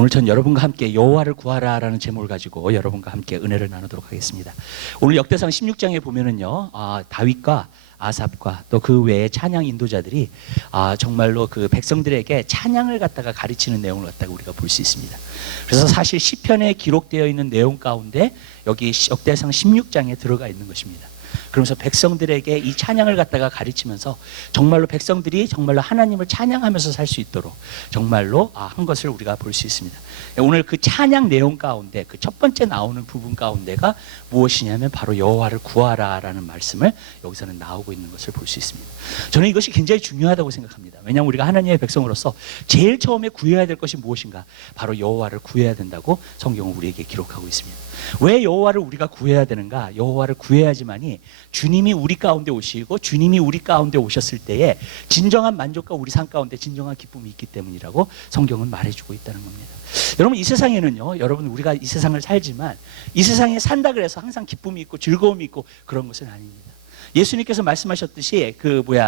오늘 전 여러분과 함께 여호와를 구하라라는 제목을 가지고 여러분과 함께 은혜를 나누도록 하겠습니다. 오늘 역대상 16장에 보면은요, 다윗과 아삽과 또 그 외의 찬양 인도자들이 정말로 그 백성들에게 찬양을 갖다가 가르치는 내용을 갖다가 우리가 볼 수 있습니다. 그래서 사실 시편에 기록되어 있는 내용 가운데 여기 역대상 16장에 들어가 있는 것입니다. 그러면서 백성들에게 이 찬양을 갖다가 가르치면서 정말로 백성들이 정말로 하나님을 찬양하면서 살 수 있도록 정말로 한 것을 우리가 볼 수 있습니다. 오늘 그 찬양 내용 가운데 그 첫 번째 나오는 부분 가운데가 무엇이냐면 바로 여호와를 구하라라는 말씀을 여기서는 나오고 있는 것을 볼 수 있습니다. 저는 이것이 굉장히 중요하다고 생각합니다. 왜냐하면 우리가 하나님의 백성으로서 제일 처음에 구해야 될 것이 무엇인가? 바로 여호와를 구해야 된다고 성경은 우리에게 기록하고 있습니다. 왜 여호와를 우리가 구해야 되는가? 여호와를 구해야지만이 주님이 우리 가운데 오시고 주님이 우리 가운데 오셨을 때에 진정한 만족과 우리 삶 가운데 진정한 기쁨이 있기 때문이라고 성경은 말해주고 있다는 겁니다. 여러분, 이 세상에는요, 여러분 우리가 이 세상을 살지만 이 세상에 산다 그래서 항상 기쁨이 있고 즐거움이 있고 그런 것은 아닙니다. 예수님께서 말씀하셨듯이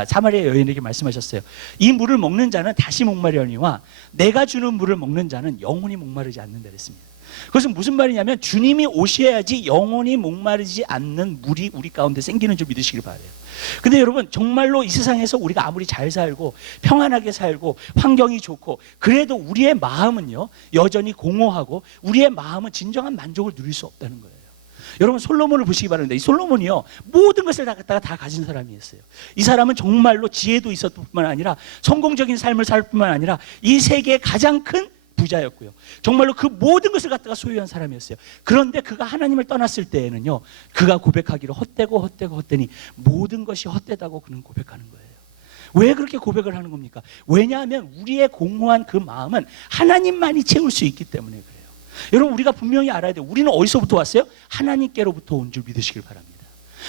사마리아 여인에게 말씀하셨어요. 이 물을 먹는 자는 다시 목마르려니와 내가 주는 물을 먹는 자는 영원히 목마르지 않는다 그랬습니다. 그것은 무슨 말이냐면 주님이 오셔야지 영원히 목마르지 않는 물이 우리 가운데 생기는 줄 믿으시길 바라요. 근데 여러분, 정말로 이 세상에서 우리가 아무리 잘 살고 평안하게 살고 환경이 좋고 그래도 우리의 마음은요, 여전히 공허하고 우리의 마음은 진정한 만족을 누릴 수 없다는 거예요. 여러분, 솔로몬을 보시기 바랍니다. 이 솔로몬이요, 모든 것을 다 가진 사람이었어요. 이 사람은 정말로 지혜도 있었을 뿐만 아니라 성공적인 삶을 살 뿐만 아니라 이 세계의 가장 큰 부자였고요. 정말로 그 모든 것을 갖다가 소유한 사람이었어요. 그런데 그가 하나님을 떠났을 때에는요, 그가 고백하기를 헛되니 모든 것이 헛되다고 그는 고백하는 거예요. 왜 그렇게 고백을 하는 겁니까? 왜냐하면 우리의 공허한 그 마음은 하나님만이 채울 수 있기 때문에 그래요. 여러분, 우리가 분명히 알아야 돼요. 우리는 어디서부터 왔어요? 하나님께로부터 온 줄 믿으시길 바랍니다.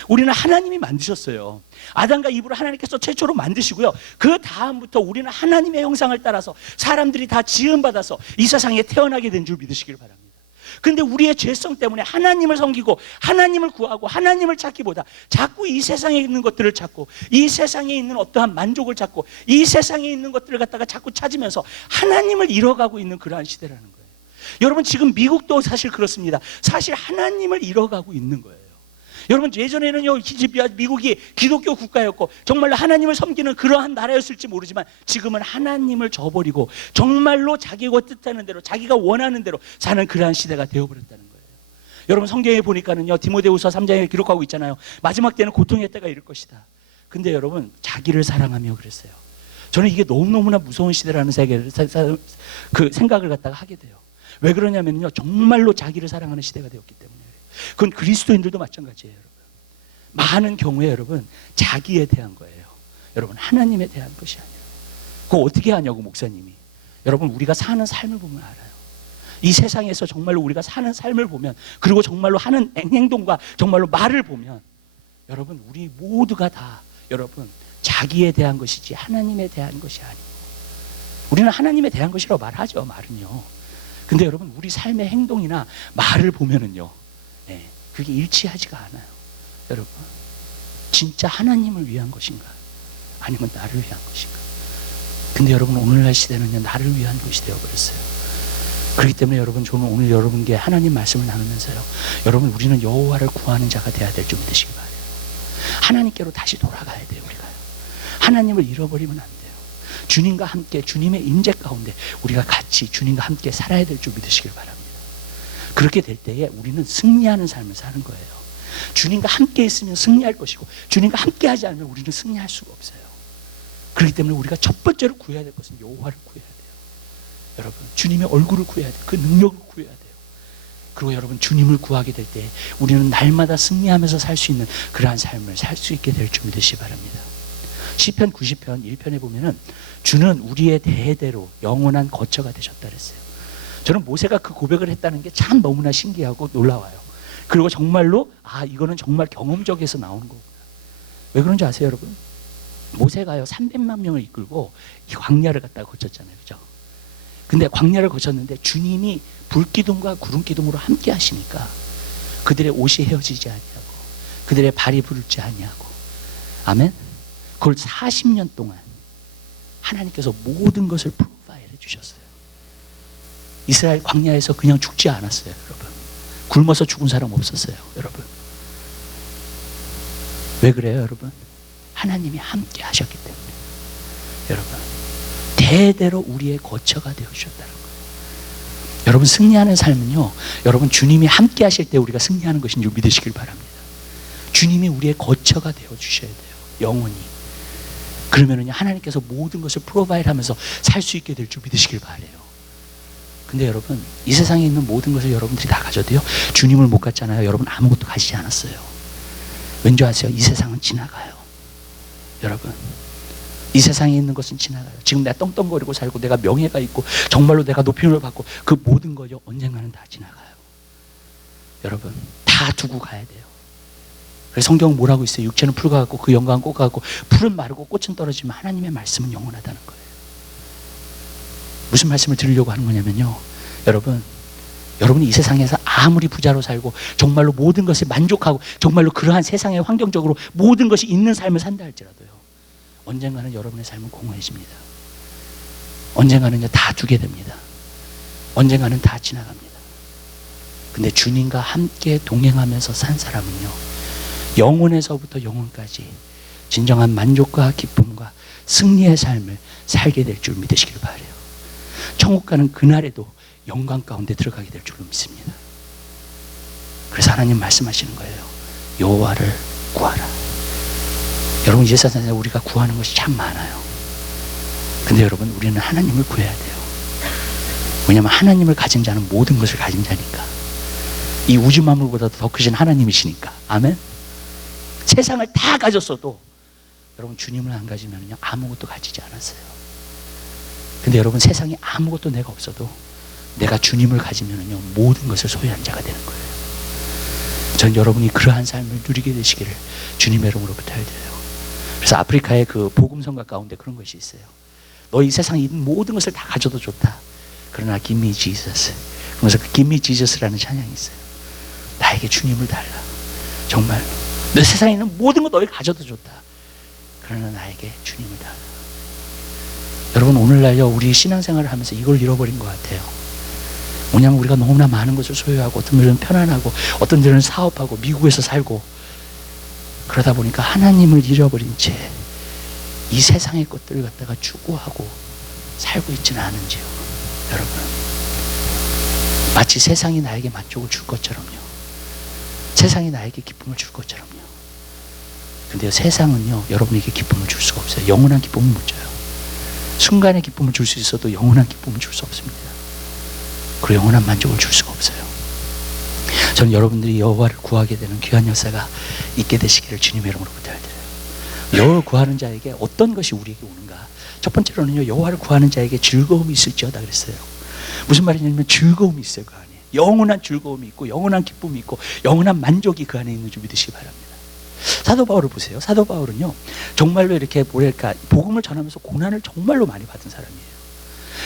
우리는 하나님이 만드셨어요. 아담과 이브를 하나님께서 최초로 만드시고요, 그 다음부터 우리는 하나님의 형상을 따라서 사람들이 다 지음받아서 이 세상에 태어나게 된 줄 믿으시길 바랍니다. 근데 우리의 죄성 때문에 하나님을 섬기고 하나님을 구하고 하나님을 찾기보다 자꾸 이 세상에 있는 것들을 찾고 이 세상에 있는 어떠한 만족을 찾고 이 세상에 있는 것들을 갖다가 자꾸 찾으면서 하나님을 잃어가고 있는 그러한 시대라는 거예요. 여러분, 지금 미국도 사실 그렇습니다. 사실 하나님을 잃어가고 있는 거예요. 여러분, 예전에는요, 미국이 기독교 국가였고 정말로 하나님을 섬기는 그러한 나라였을지 모르지만 지금은 하나님을 저버리고 정말로 자기가 뜻하는 대로 자기가 원하는 대로 사는 그러한 시대가 되어버렸다는 거예요. 여러분, 성경에 보니까는요, 디모데후서 3장에 기록하고 있잖아요. 마지막 때는 고통의 때가 이를 것이다. 근데 여러분, 자기를 사랑하며 그랬어요. 저는 이게 너무너무나 무서운 시대라는 그 생각을 갖다가 하게 돼요. 왜 그러냐면요, 정말로 자기를 사랑하는 시대가 되었기 때문에. 그건 그리스도인들도 마찬가지예요. 여러분, 많은 경우에 여러분, 자기에 대한 거예요. 여러분, 하나님에 대한 것이 아니에요. 그거 어떻게 하냐고, 목사님이. 여러분, 우리가 사는 삶을 보면 알아요. 이 세상에서 정말로 우리가 사는 삶을 보면, 그리고 정말로 하는 행동과 정말로 말을 보면, 여러분, 우리 모두가 다 여러분 자기에 대한 것이지 하나님에 대한 것이 아니고, 우리는 하나님에 대한 것이라고 말하죠, 말은요. 근데 여러분, 우리 삶의 행동이나 말을 보면은요, 그게 일치하지가 않아요. 여러분, 진짜 하나님을 위한 것인가? 아니면 나를 위한 것인가? 근데 여러분, 오늘날 시대는요, 나를 위한 것이 되어버렸어요. 그렇기 때문에 여러분, 저는 오늘 여러분께 하나님 말씀을 나누면서요, 여러분, 우리는 여호와를 구하는 자가 되어야 될 줄 믿으시기 바라요. 하나님께로 다시 돌아가야 돼요. 우리가요, 하나님을 잃어버리면 안 돼요. 주님과 함께, 주님의 임재 가운데 우리가 같이 주님과 함께 살아야 될 줄 믿으시길 바랍니다. 그렇게 될 때에 우리는 승리하는 삶을 사는 거예요. 주님과 함께 있으면 승리할 것이고 주님과 함께 하지 않으면 우리는 승리할 수가 없어요. 그렇기 때문에 우리가 첫 번째로 구해야 될 것은 여호와를 구해야 돼요. 여러분, 주님의 얼굴을 구해야 돼요. 그 능력을 구해야 돼요. 그리고 여러분, 주님을 구하게 될 때 우리는 날마다 승리하면서 살 수 있는 그러한 삶을 살 수 있게 될 줄 믿으시기 바랍니다. 시편 90편 1편에 보면은 주는 우리의 대대로 영원한 거처가 되셨다 그랬어요. 저는 모세가 그 고백을 했다는 게 참 너무나 신기하고 놀라워요. 그리고 정말로 이거는 정말 경험적에서 나오는 거구나. 왜 그런지 아세요, 여러분? 모세가요, 300만 명을 이끌고 이 광야를 갖다가 거쳤잖아요, 그죠? 근데 광야를 거쳤는데 주님이 불기둥과 구름기둥으로 함께 하시니까 그들의 옷이 헤어지지 아니하고 그들의 발이 부르지 아니하고, 아멘? 그걸 40년 동안 하나님께서 모든 것을 프로바이드 해주셨어요. 이스라엘 광야에서 그냥 죽지 않았어요, 여러분. 굶어서 죽은 사람 없었어요, 여러분. 왜 그래요, 여러분? 하나님이 함께 하셨기 때문에. 여러분, 대대로 우리의 거처가 되어주셨다는 거예요. 여러분, 승리하는 삶은요, 여러분 주님이 함께 하실 때 우리가 승리하는 것인 줄 믿으시길 바랍니다. 주님이 우리의 거처가 되어주셔야 돼요, 영원히. 그러면은요, 하나님께서 모든 것을 프로바이드 하면서 살 수 있게 될 줄 믿으시길 바라요. 근데 여러분, 이 세상에 있는 모든 것을 여러분들이 다 가져도요, 주님을 못 갔잖아요. 여러분 아무것도 가지지 않았어요. 왠지 아세요? 이 세상은 지나가요. 여러분, 이 세상에 있는 것은 지나가요. 지금 내가 떵떵거리고 살고 내가 명예가 있고 정말로 내가 높임을 받고 그 모든 거요, 언젠가는 다 지나가요. 여러분, 다 두고 가야 돼요. 그래서 성경은 뭐라고 있어요? 육체는 풀과 같고 그 영광은 꽃과 같고 풀은 마르고 꽃은 떨어지면 하나님의 말씀은 영원하다는 거예요. 무슨 말씀을 드리려고 하는 거냐면요, 여러분이 이 세상에서 아무리 부자로 살고 정말로 모든 것에 만족하고 정말로 그러한 세상의 환경적으로 모든 것이 있는 삶을 산다 할지라도요, 언젠가는 여러분의 삶은 공허해집니다. 언젠가는요, 다 두게 됩니다. 언젠가는 다 지나갑니다. 근데 주님과 함께 동행하면서 산 사람은요, 영혼에서부터 영혼까지 진정한 만족과 기쁨과 승리의 삶을 살게 될 줄 믿으시길 바라요. 천국 가는 그날에도 영광 가운데 들어가게 될 줄로 믿습니다. 그래서 하나님 말씀하시는 거예요. 여호와를 구하라. 여러분, 이 세상에 우리가 구하는 것이 참 많아요. 근데 여러분, 우리는 하나님을 구해야 돼요. 왜냐하면 하나님을 가진 자는 모든 것을 가진 자니까. 이 우주 만물보다도 더 크신 하나님이시니까. 아멘. 세상을 다 가졌어도 여러분, 주님을 안 가지면요, 아무것도 가지지 않았어요. 근데 여러분, 세상에 아무것도 내가 없어도 내가 주님을 가지면요, 모든 것을 소유한 자가 되는 거예요. 전 여러분이 그러한 삶을 누리게 되시기를 주님의 이름으로 부탁드려요. 그래서 아프리카의 그 복음성가 가운데 그런 것이 있어요. 너 이 세상에 있는 모든 것을 다 가져도 좋다. 그러나 Give me Jesus. 그러면서 그 Give me Jesus라는 찬양이 있어요. 나에게 주님을 달라. 정말 내 세상에 있는 모든 것 너희 가져도 좋다. 그러나 나에게 주님을 달라. 여러분, 오늘날요, 우리 신앙생활을 하면서 이걸 잃어버린 것 같아요. 왜냐하면 우리가 너무나 많은 것을 소유하고, 어떤 분들은 편안하고, 어떤 분들은 사업하고, 미국에서 살고, 그러다 보니까 하나님을 잃어버린 채 이 세상의 것들을 갖다가 추구하고 살고 있지는 않은지요, 여러분. 마치 세상이 나에게 만족을 줄 것처럼요, 세상이 나에게 기쁨을 줄 것처럼요. 근데 세상은요, 여러분에게 기쁨을 줄 수가 없어요. 영원한 기쁨을 못 줘요. 순간의 기쁨을 줄 수 있어도 영원한 기쁨을 줄 수 없습니다. 그리고 영원한 만족을 줄 수가 없어요. 저는 여러분들이 여호와를 구하게 되는 귀한 역사가 있게 되시기를 주님의 이름으로 부탁드려요. 여호와를 구하는 자에게 어떤 것이 우리에게 오는가? 첫 번째로는요, 여호와를 구하는 자에게 즐거움이 있을지어다 그랬어요. 무슨 말이냐면 즐거움이 있어요. 그 안에 영원한 즐거움이 있고 영원한 기쁨이 있고 영원한 만족이 그 안에 있는 줄 믿으시기 바랍니다. 사도 바울을 보세요. 사도 바울은요, 정말로 이렇게 뭐랄까, 복음을 전하면서 고난을 정말로 많이 받은 사람이에요.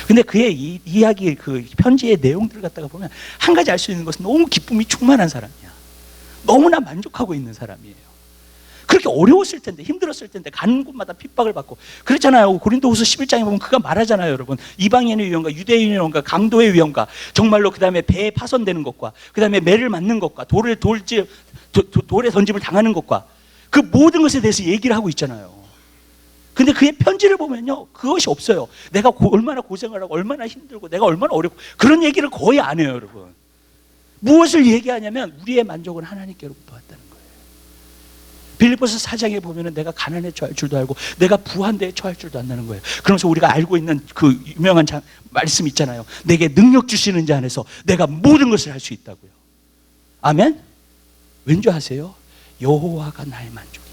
근데 그의 이야기, 그 편지의 내용들을 갖다가 보면 한 가지 알 수 있는 것은 너무 기쁨이 충만한 사람이야. 너무나 만족하고 있는 사람이에요. 그렇게 어려웠을 텐데, 힘들었을 텐데, 가는 곳마다 핍박을 받고 그랬잖아요. 고린도후서 11장에 보면 그가 말하잖아요, 여러분. 이방인의 위험과 유대인의 위험과 강도의 위험과 정말로 그 다음에 배에 파손되는 것과 그 다음에 매를 맞는 것과 돌에 던짐을 당하는 것과 그 모든 것에 대해서 얘기를 하고 있잖아요. 근데 그의 편지를 보면요, 그것이 없어요. 내가 얼마나 고생을 하고 얼마나 힘들고 내가 얼마나 어렵고 그런 얘기를 거의 안 해요, 여러분. 무엇을 얘기하냐면 우리의 만족은 하나님께로부터 왔다는 거예요. 빌립보서 4장에 보면은 내가 가난에 처할 줄도 알고 내가 부한데에 처할 줄도 안다는 거예요. 그러면서 우리가 알고 있는 그 유명한 말씀 있잖아요. 내게 능력 주시는 자 안에서 내가 모든 것을 할 수 있다고요. 아멘? 왠지 아세요? 여호와가 나의 만족이니까.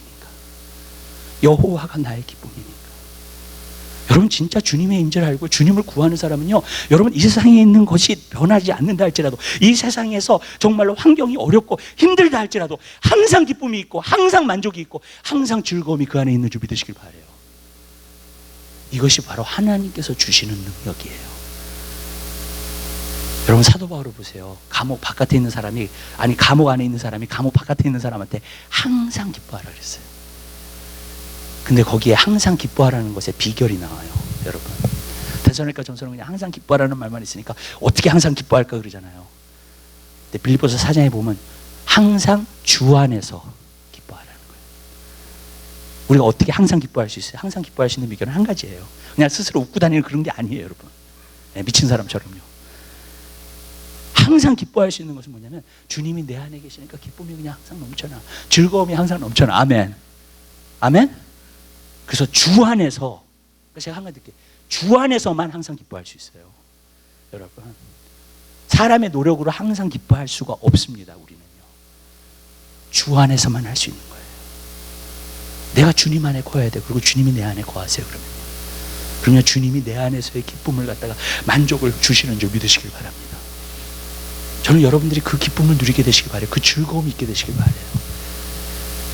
여호와가 나의 기쁨이니까. 여러분, 진짜 주님의 임재를 알고 주님을 구하는 사람은요, 여러분, 이 세상에 있는 것이 변하지 않는다 할지라도, 이 세상에서 정말로 환경이 어렵고 힘들다 할지라도 항상 기쁨이 있고 항상 만족이 있고 항상 즐거움이 그 안에 있는 줄 믿으시길 바라요. 이것이 바로 하나님께서 주시는 능력이에요. 여러분, 사도 바울을 보세요. 감옥 바깥에 있는 사람이, 아니 감옥 안에 있는 사람이 감옥 바깥에 있는 사람한테 항상 기뻐하라 그랬어요. 근데 거기에 항상 기뻐하라는 것에 비결이 나와요, 여러분. 데살로니가 전서는 그냥 항상 기뻐하라는 말만 있으니까 어떻게 항상 기뻐할까 그러잖아요. 근데 빌립보서 4장에 보면 항상 주 안에서 기뻐하라는 거예요. 우리가 어떻게 항상 기뻐할 수 있어요? 항상 기뻐할 수 있는 비결은 한 가지예요. 그냥 스스로 웃고 다니는 그런 게 아니에요, 여러분. 네, 미친 사람처럼요. 항상 기뻐할 수 있는 것은 뭐냐면 주님이 내 안에 계시니까 기쁨이 그냥 항상 넘쳐나. 즐거움이 항상 넘쳐나. 아멘. 아멘. 그래서 주 안에서, 제가 한 가지 드릴게요. 주 안에서만 항상 기뻐할 수 있어요. 여러분, 사람의 노력으로 항상 기뻐할 수가 없습니다. 우리는요, 주 안에서만 할 수 있는 거예요. 내가 주님 안에 거해야 돼. 그리고 주님이 내 안에 거하세요. 그러면 주님이 내 안에서의 기쁨을 갖다가 만족을 주시는 줄 믿으시길 바랍니다. 저는 여러분들이 그 기쁨을 누리게 되시길 바래요. 그 즐거움이 있게 되시길 바래요.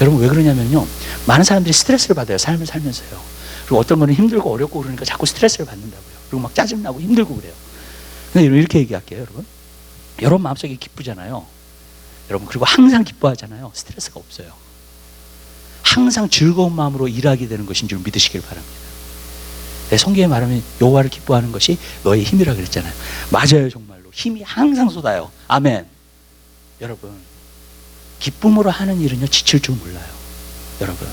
여러분, 왜 그러냐면요, 많은 사람들이 스트레스를 받아요. 삶을 살면서요. 그리고 어떤 거는 힘들고 어렵고 그러니까 자꾸 스트레스를 받는다고요. 그리고 막 짜증나고 힘들고 그래요. 근데 이렇게 얘기할게요, 여러분. 여러분 마음속에 기쁘잖아요. 여러분, 그리고 항상 기뻐하잖아요. 스트레스가 없어요. 항상 즐거운 마음으로 일하게 되는 것인 줄 믿으시길 바랍니다. 성경에 말하면 여호와를 기뻐하는 것이 너의 힘이라 그랬잖아요. 맞아요. 정말로 힘이 항상 쏟아요. 아멘. 여러분, 기쁨으로 하는 일은요, 지칠 줄 몰라요. 여러분,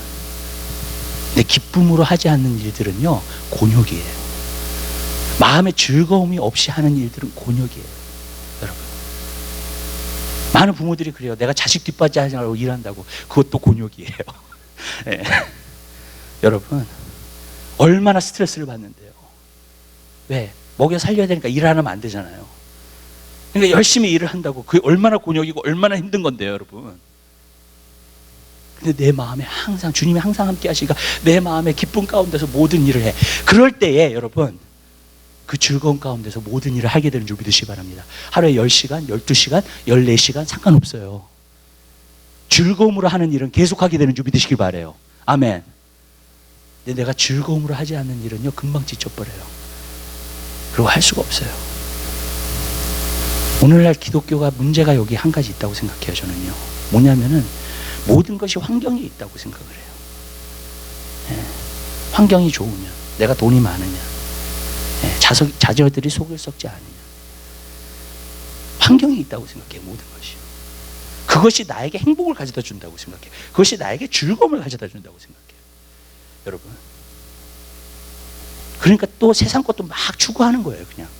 근데 기쁨으로 하지 않는 일들은요, 곤욕이에요. 마음의 즐거움이 없이 하는 일들은 곤욕이에요. 여러분, 많은 부모들이 그래요. 내가 자식 뒷받지 하지 말고 일한다고. 그것도 곤욕이에요. 네. 여러분, 얼마나 스트레스를 받는데요. 왜? 먹여 살려야 되니까 일을 안 하면 안 되잖아요. 그러니까 열심히 일을 한다고. 그게 얼마나 곤욕이고 얼마나 힘든 건데요, 여러분. 근데 내 마음에 항상 주님이 항상 함께 하시니까 내 마음에 기쁨 가운데서 모든 일을 해. 그럴 때에 여러분, 그 즐거움 가운데서 모든 일을 하게 되는 줄 믿으시기 바랍니다. 하루에 10시간, 12시간, 14시간 상관없어요. 즐거움으로 하는 일은 계속하게 되는 줄 믿으시길 바라요. 아멘. 근데 내가 즐거움으로 하지 않는 일은요, 금방 지쳐버려요. 그리고 할 수가 없어요. 오늘날 기독교가 문제가 여기 한 가지 있다고 생각해요. 저는요, 뭐냐면은 모든 것이 환경에 있다고 생각을 해요. 예. 환경이 좋으면, 내가 돈이 많으냐, 예. 자녀들이 속을 썩지 않으냐, 환경이 있다고 생각해요. 모든 것이. 그것이 나에게 행복을 가져다 준다고 생각해요. 그것이 나에게 즐거움을 가져다 준다고 생각해요. 여러분, 그러니까 또 세상 것도 막 추구하는 거예요. 그냥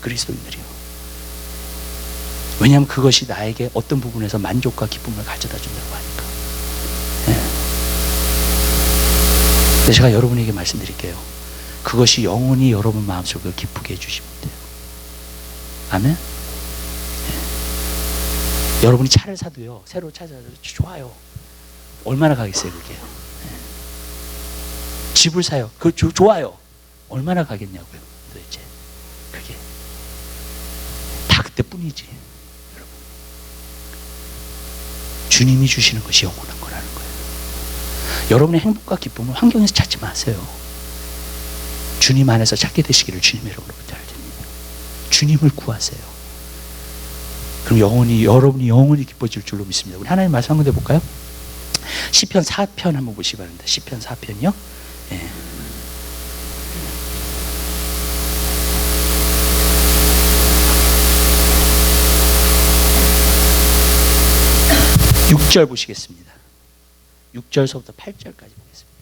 그리스도인들이요. 왜냐하면 그것이 나에게 어떤 부분에서 만족과 기쁨을 가져다 준다고 하니까. 네. 그래서 제가 여러분에게 말씀드릴게요. 그것이 영원히 여러분 마음속을 기쁘게 해주시면 돼요. 아멘. 네. 여러분이 차를 사도요, 새로 차 사도 좋아요. 얼마나 가겠어요, 그게? 네. 집을 사요. 그거 좋아요. 얼마나 가겠냐고요, 도대체. 그게 다 그때뿐이지. 여러분, 주님이 주시는 것이 영원한 거라는 거예요. 여러분의 행복과 기쁨은 환경에서 찾지 마세요. 주님 안에서 찾게 되시기를 주님의 이름으로 부탁드립니다. 주님을 구하세요. 그럼 여러분이 영원히 기뻐질 줄로 믿습니다. 우리 하나님 말씀 한번 해볼까요? 시편 4편 한번 보시기 바랍니다. 시편 4편이요. 예. 6절 보시겠습니다. 6절서부터 8절까지 보겠습니다.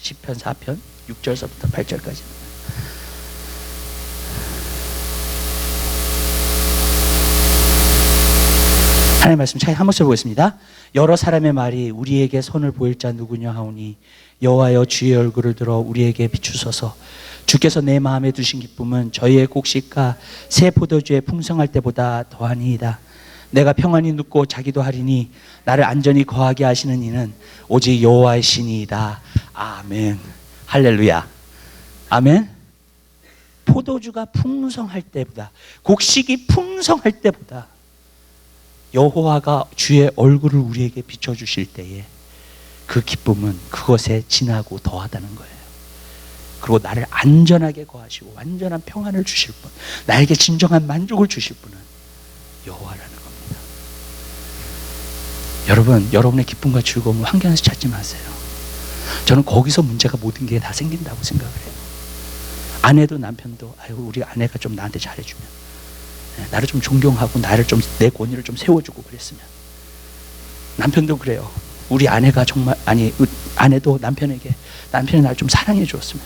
시편 4편 6절서부터 8절까지. 하나님 말씀 차이 한 목소리 보겠습니다. 여러 사람의 말이 우리에게 선을 보일 자 누구냐 하오니 여호와여 주의 얼굴을 들어 우리에게 비추소서. 주께서 내 마음에 두신 기쁨은 저희의 곡식과 새 포도주의 풍성할 때보다 더하니이다. 내가 평안히 눕고 자기도 하리니 나를 안전히 거하게 하시는 이는 오직 여호와의 신이이다. 아멘. 할렐루야. 아멘. 포도주가 풍성할 때보다, 곡식이 풍성할 때보다 여호와가 주의 얼굴을 우리에게 비춰주실 때에 그 기쁨은 그것에 진하고 더하다는 거예요. 그리고 나를 안전하게 거하시고 완전한 평안을 주실 분, 나에게 진정한 만족을 주실 분은 여호와라는 겁니다. 여러분, 여러분의 기쁨과 즐거움을 환경에서 찾지 마세요. 저는 거기서 문제가 모든 게 다 생긴다고 생각을 해요. 아내도 남편도 아유 우리 아내가 좀 나한테 잘해주면, 나를 좀 존경하고 나를 좀 내 권위를 좀 세워주고 그랬으면. 남편도 그래요. 우리 아내가 정말 아내도 남편이 나를 좀 사랑해 주었으면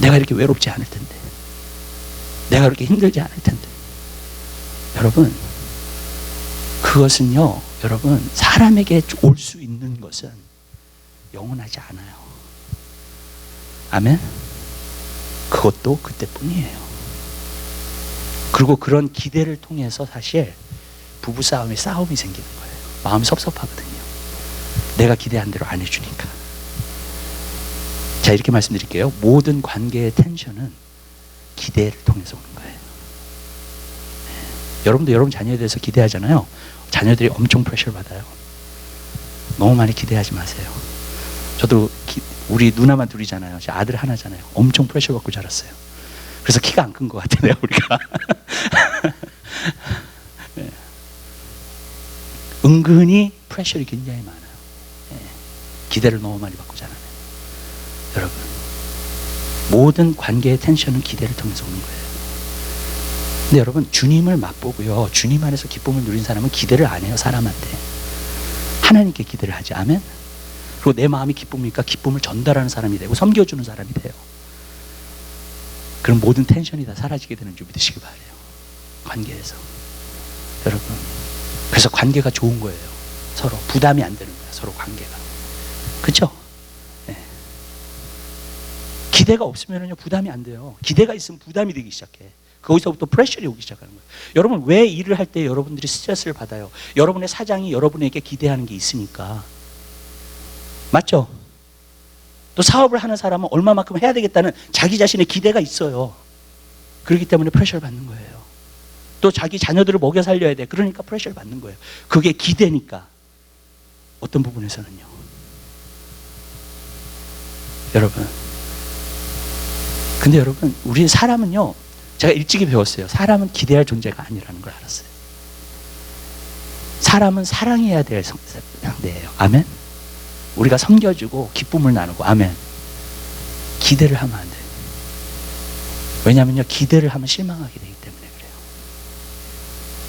내가 이렇게 외롭지 않을 텐데, 내가 그렇게 힘들지 않을 텐데. 여러분, 그것은요, 여러분, 사람에게 올 수 있는 것은 영원하지 않아요. 아멘? 그것도 그때뿐이에요. 그리고 그런 기대를 통해서 사실 부부싸움이 생기는 거예요. 마음이 섭섭하거든요. 내가 기대한 대로 안 해주니까. 자, 이렇게 말씀드릴게요. 모든 관계의 텐션은 기대를 통해서 오는 거예요. 여러분도 여러분 자녀에 대해서 기대하잖아요. 자녀들이 엄청 프레셔를 받아요. 너무 많이 기대하지 마세요. 저도 우리 누나만 둘이잖아요. 제 아들 하나잖아요. 엄청 프레셔 받고 자랐어요. 그래서 키가 안 큰 것 같아요, 우리가. 네. 은근히 프레셔이 굉장히 많아요. 네. 기대를 너무 많이 받고 자라네. 여러분, 모든 관계의 텐션은 기대를 통해서 오는 거예요. 근데 여러분, 주님을 맛보고요, 주님 안에서 기쁨을 누린 사람은 기대를 안 해요. 사람한테. 하나님께 기대를 하지. 아멘. 그리고 내 마음이 기쁨이니까 기쁨을 전달하는 사람이 되고 섬겨주는 사람이 돼요. 그럼 모든 텐션이 다 사라지게 되는 줄 믿으시기 바래요. 관계에서. 여러분, 그래서 관계가 좋은 거예요. 서로 부담이 안 되는 거예요. 서로 관계가. 그렇죠? 네. 기대가 없으면요 부담이 안 돼요. 기대가 있으면 부담이 되기 시작해. 거기서부터 프레셔리 오기 시작하는 거예요. 여러분, 왜 일을 할 때 여러분들이 스트레스를 받아요? 여러분의 사장이 여러분에게 기대하는 게 있으니까. 맞죠? 또 사업을 하는 사람은 얼마만큼 해야 되겠다는 자기 자신의 기대가 있어요. 그렇기 때문에 프레셔를 받는 거예요. 또 자기 자녀들을 먹여 살려야 돼. 그러니까 프레셔를 받는 거예요. 그게 기대니까. 어떤 부분에서는요. 여러분, 근데 여러분, 우리 사람은요, 제가 일찍이 배웠어요. 사람은 기대할 존재가 아니라는 걸 알았어요. 사람은 사랑해야 될 상대예요. 아멘? 우리가 섬겨주고 기쁨을 나누고. 아멘. 기대를 하면 안 돼요. 왜냐하면요, 기대를 하면 실망하게 되기 때문에 그래요.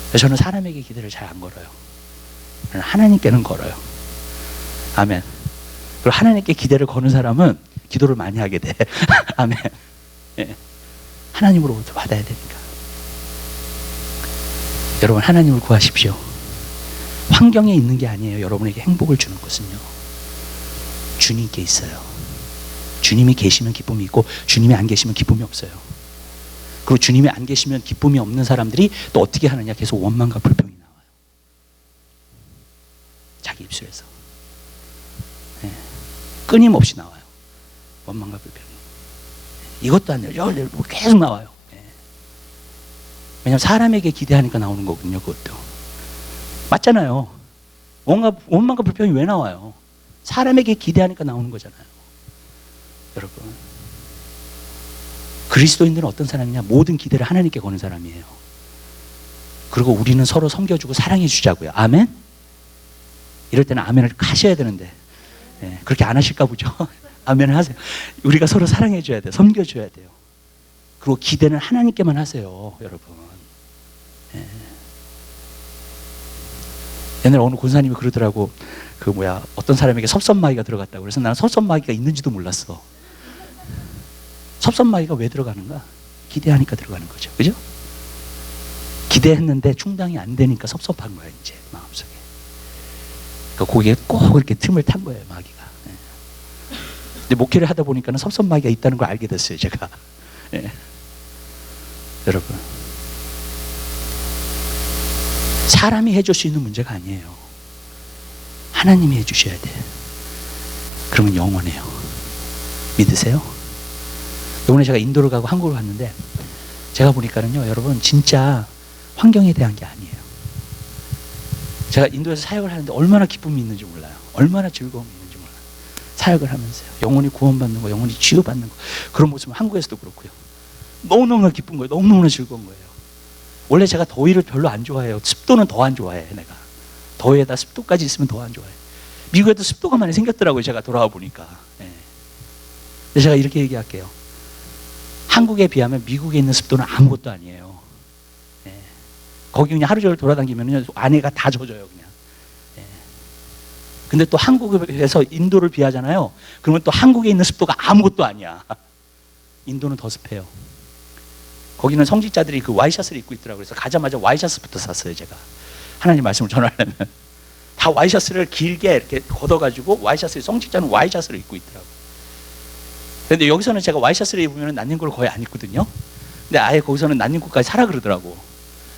그래서 저는 사람에게 기대를 잘 안 걸어요. 저는 하나님께는 걸어요. 아멘. 그리고 하나님께 기대를 거는 사람은 기도를 많이 하게 돼. 아멘. 예. 하나님으로부터 받아야 되니까. 여러분, 하나님을 구하십시오. 환경에 있는 게 아니에요. 여러분에게 행복을 주는 것은요, 주님께 있어요. 주님이 계시면 기쁨이 있고, 주님이 안 계시면 기쁨이 없어요. 그리고 주님이 안 계시면 기쁨이 없는 사람들이 또 어떻게 하느냐? 계속 원망과 불평이 나와요. 자기 입술에서. 네. 끊임없이 나와요. 원망과 불평이. 이것도 안 돼요. 계속 나와요. 네. 왜냐하면 사람에게 기대하니까 나오는 거거든요. 그것도. 맞잖아요. 원망과 불평이 왜 나와요? 사람에게 기대하니까 나오는 거잖아요. 여러분, 그리스도인들은 어떤 사람이냐? 모든 기대를 하나님께 거는 사람이에요. 그리고 우리는 서로 섬겨주고 사랑해 주자고요. 아멘? 이럴 때는 아멘을 하셔야 되는데, 네, 그렇게 안 하실까 보죠. 아멘을 하세요. 우리가 서로 사랑해 줘야 돼요. 섬겨줘야 돼요. 그리고 기대는 하나님께만 하세요, 여러분. 네. 옛날에 어느 권사님이 그러더라고. 어떤 사람에게 섭섭마귀가 들어갔다고. 그래서 나는 섭섭마귀가 있는지도 몰랐어. 섭섭마귀가 왜 들어가는가? 기대하니까 들어가는 거죠. 그죠? 기대했는데 충당이 안 되니까 섭섭한 거야, 이제 마음속에. 그러니까 거기에 꼭 이렇게 틈을 탄 거예요, 마귀가. 네. 근데 목회를 하다 보니까는 섭섭마귀가 있다는 걸 알게 됐어요, 제가. 네. 여러분, 사람이 해줄 수 있는 문제가 아니에요. 하나님이 해주셔야 돼. 그러면 영원해요. 믿으세요? 이번에 제가 인도를 가고 한국을 갔는데, 제가 보니까는요, 여러분, 진짜 환경에 대한 게 아니에요. 제가 인도에서 사역을 하는데 얼마나 기쁨이 있는지 몰라요. 얼마나 즐거움이 있는지 몰라요. 사역을 하면서요. 영혼이 구원받는 거, 영혼이 치유받는 거. 그런 모습은 한국에서도 그렇고요. 너무너무 기쁜 거예요. 너무너무 즐거운 거예요. 원래 제가 더위를 별로 안 좋아해요. 습도는 더 안 좋아해, 내가. 더위에다 습도까지 있으면 더 안 좋아해. 미국에도 습도가 많이 생겼더라고요, 제가 돌아와 보니까. 네. 근데 제가 이렇게 얘기할게요. 한국에 비하면 미국에 있는 습도는 아무것도 아니에요. 예. 거기 그냥 하루 종일 돌아다니면 안에가 다 젖어요, 그냥. 예. 근데 또 한국에서 인도를 비하잖아요. 그러면 또 한국에 있는 습도가 아무것도 아니야. 인도는 더 습해요. 거기는 성직자들이 그 와이셔츠를 입고 있더라고요. 그래서 가자마자 와이셔츠부터 샀어요, 제가. 하나님 말씀을 전하려면. 다 와이셔츠를 길게 이렇게 걷어가지고 성직자는 와이셔츠를 입고 있더라고요. 근데 여기서는 제가 와이셔츠를 입으면 난닝구를 거의 안 입거든요. 근데 아예 거기서는 난닝구까지 사라 그러더라고.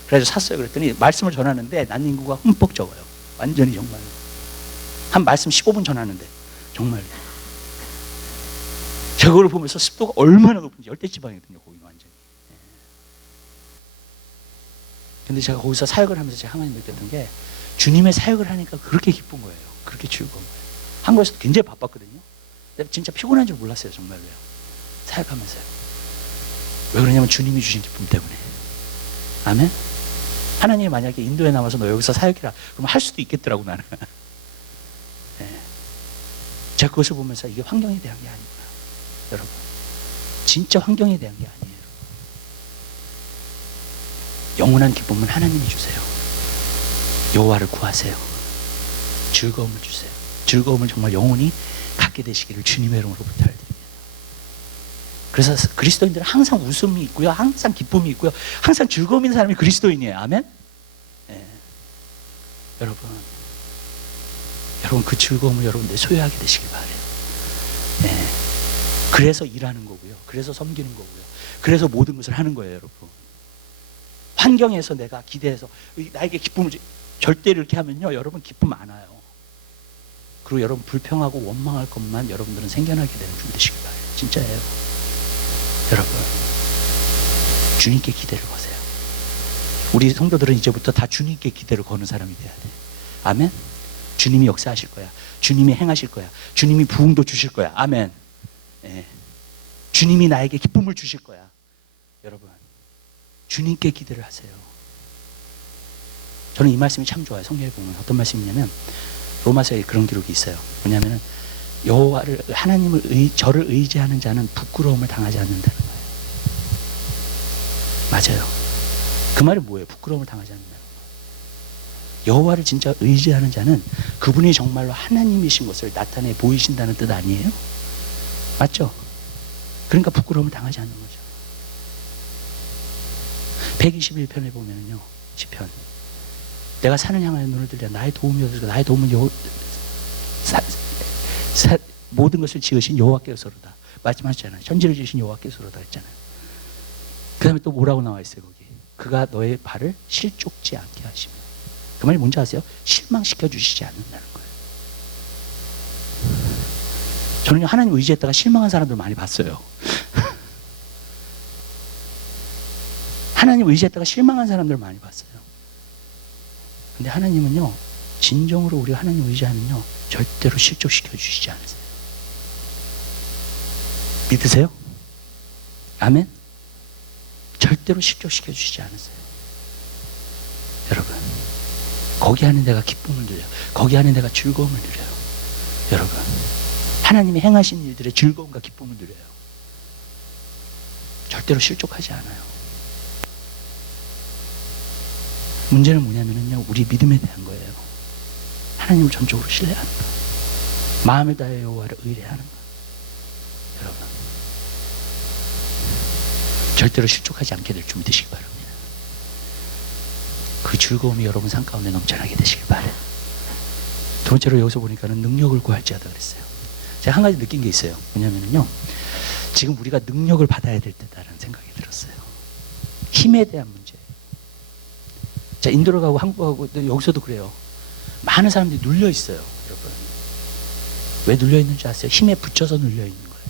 그래서 샀어요. 그랬더니 말씀을 전하는데 난닝구가 흠뻑 적어요. 완전히 정말. 한 말씀 15분 전하는데 정말. 제가 그걸 보면서 습도가 얼마나 높은지 열대지방이거든요. 거기는 완전히. 근데 제가 거기서 사역을 하면서 제가 하나님 느꼈던 게 주님의 사역을 하니까 그렇게 기쁜 거예요. 그렇게 즐거운 거예요. 한국에서도 굉장히 바빴거든요. 근데 진짜 피곤한 줄 몰랐어요. 정말로요. 사역하면서요. 왜 그러냐면 주님이 주신 기쁨 때문에. 아멘? 하나님이 만약에 인도에 남아서 너 여기서 사역해라. 그럼 할 수도 있겠더라고 나는. 네. 제가 그것을 보면서 이게 환경에 대한 게 아니구나. 여러분. 진짜 환경에 대한 게 아니에요. 영원한 기쁨은 하나님이 주세요. 여호와를 구하세요. 즐거움을 주세요. 즐거움을 정말 영원히 갖게 되시기를 주님의 이름으로 부탁드립니다. 그래서 그리스도인들은 항상 웃음이 있고요. 항상 기쁨이 있고요. 항상 즐거움인 사람이 그리스도인이에요. 아멘? 네. 여러분 그 즐거움을 여러분들 소유하게 되시길 바라요. 네. 그래서 일하는 거고요. 그래서 섬기는 거고요. 그래서 모든 것을 하는 거예요, 여러분. 환경에서 내가 기대해서 나에게 기쁨을 절대 이렇게 하면요, 여러분 기쁨 안 와요. 그리고 여러분 불평하고 원망할 것만 여러분들은 생겨나게 되는 줄 되시길 바라요. 진짜예요. 여러분 주님께 기대를 거세요. 우리 성도들은 이제부터 다 주님께 기대를 거는 사람이 돼야 돼. 아멘. 주님이 역사하실 거야. 주님이 행하실 거야. 주님이 부흥도 주실 거야. 아멘. 예. 주님이 나에게 기쁨을 주실 거야. 여러분 주님께 기대를 하세요. 저는 이 말씀이 참 좋아요. 성경에 보면 어떤 말씀이냐면 로마서에 그런 기록이 있어요. 뭐냐면 여호와를 저를 의지하는 자는 부끄러움을 당하지 않는다는 거예요. 맞아요. 그 말은 뭐예요? 부끄러움을 당하지 않는다는 거예요. 여호와를 진짜 의지하는 자는 그분이 정말로 하나님이신 것을 나타내 보이신다는 뜻 아니에요? 맞죠? 그러니까 부끄러움을 당하지 않는 거죠. 121편에 보면은요, 시편. 내가 산을 향하여 눈을 들려 나의 도움이 없어서 나의 도움은 모든 것을 지으신 여호와께서로다. 말씀하셨잖아요. 천지를 지으신 여호와께서로다 했잖아요. 그 다음에 또 뭐라고 나와 있어요, 거기. 그가 너의 발을 실족지 않게 하시며. 그 말이 뭔지 아세요? 실망시켜 주시지 않는다는 거예요. 저는 하나님 의지했다가 실망한 사람들 많이 봤어요. 하나님 의지했다가 실망한 사람들 많이 봤어요. 근데 하나님은요, 진정으로 우리가 하나님 의지하면요, 절대로 실족시켜 주시지 않으세요. 믿으세요? 아멘? 절대로 실족시켜 주시지 않으세요. 여러분, 거기 하는 데가 기쁨을 누려요. 거기 하는 데가 즐거움을 누려요. 여러분, 하나님이 행하신 일들의 즐거움과 기쁨을 누려요. 절대로 실족하지 않아요. 문제는 뭐냐면요, 우리 믿음에 대한 거예요. 하나님을 전적으로 신뢰하는 거, 마음을 다해 여호와를 의뢰하는 거. 여러분, 절대로 실족하지 않게 될 줄 믿으시기 바랍니다. 그 즐거움이 여러분 삶 가운데 넘쳐나게 되시길 바라요. 두 번째로 여기서 보니까는 능력을 구할지어다 그랬어요. 제가 한 가지 느낀 게 있어요. 뭐냐면요, 지금 우리가 능력을 받아야 될 때다라는 생각이 들었어요. 힘에 대한 문제. 자, 인도로 가고 한국 가고 여기서도 그래요. 많은 사람들이 눌려 있어요, 여러분. 왜 눌려 있는지 아세요? 힘에 붙여서 눌려 있는 거예요.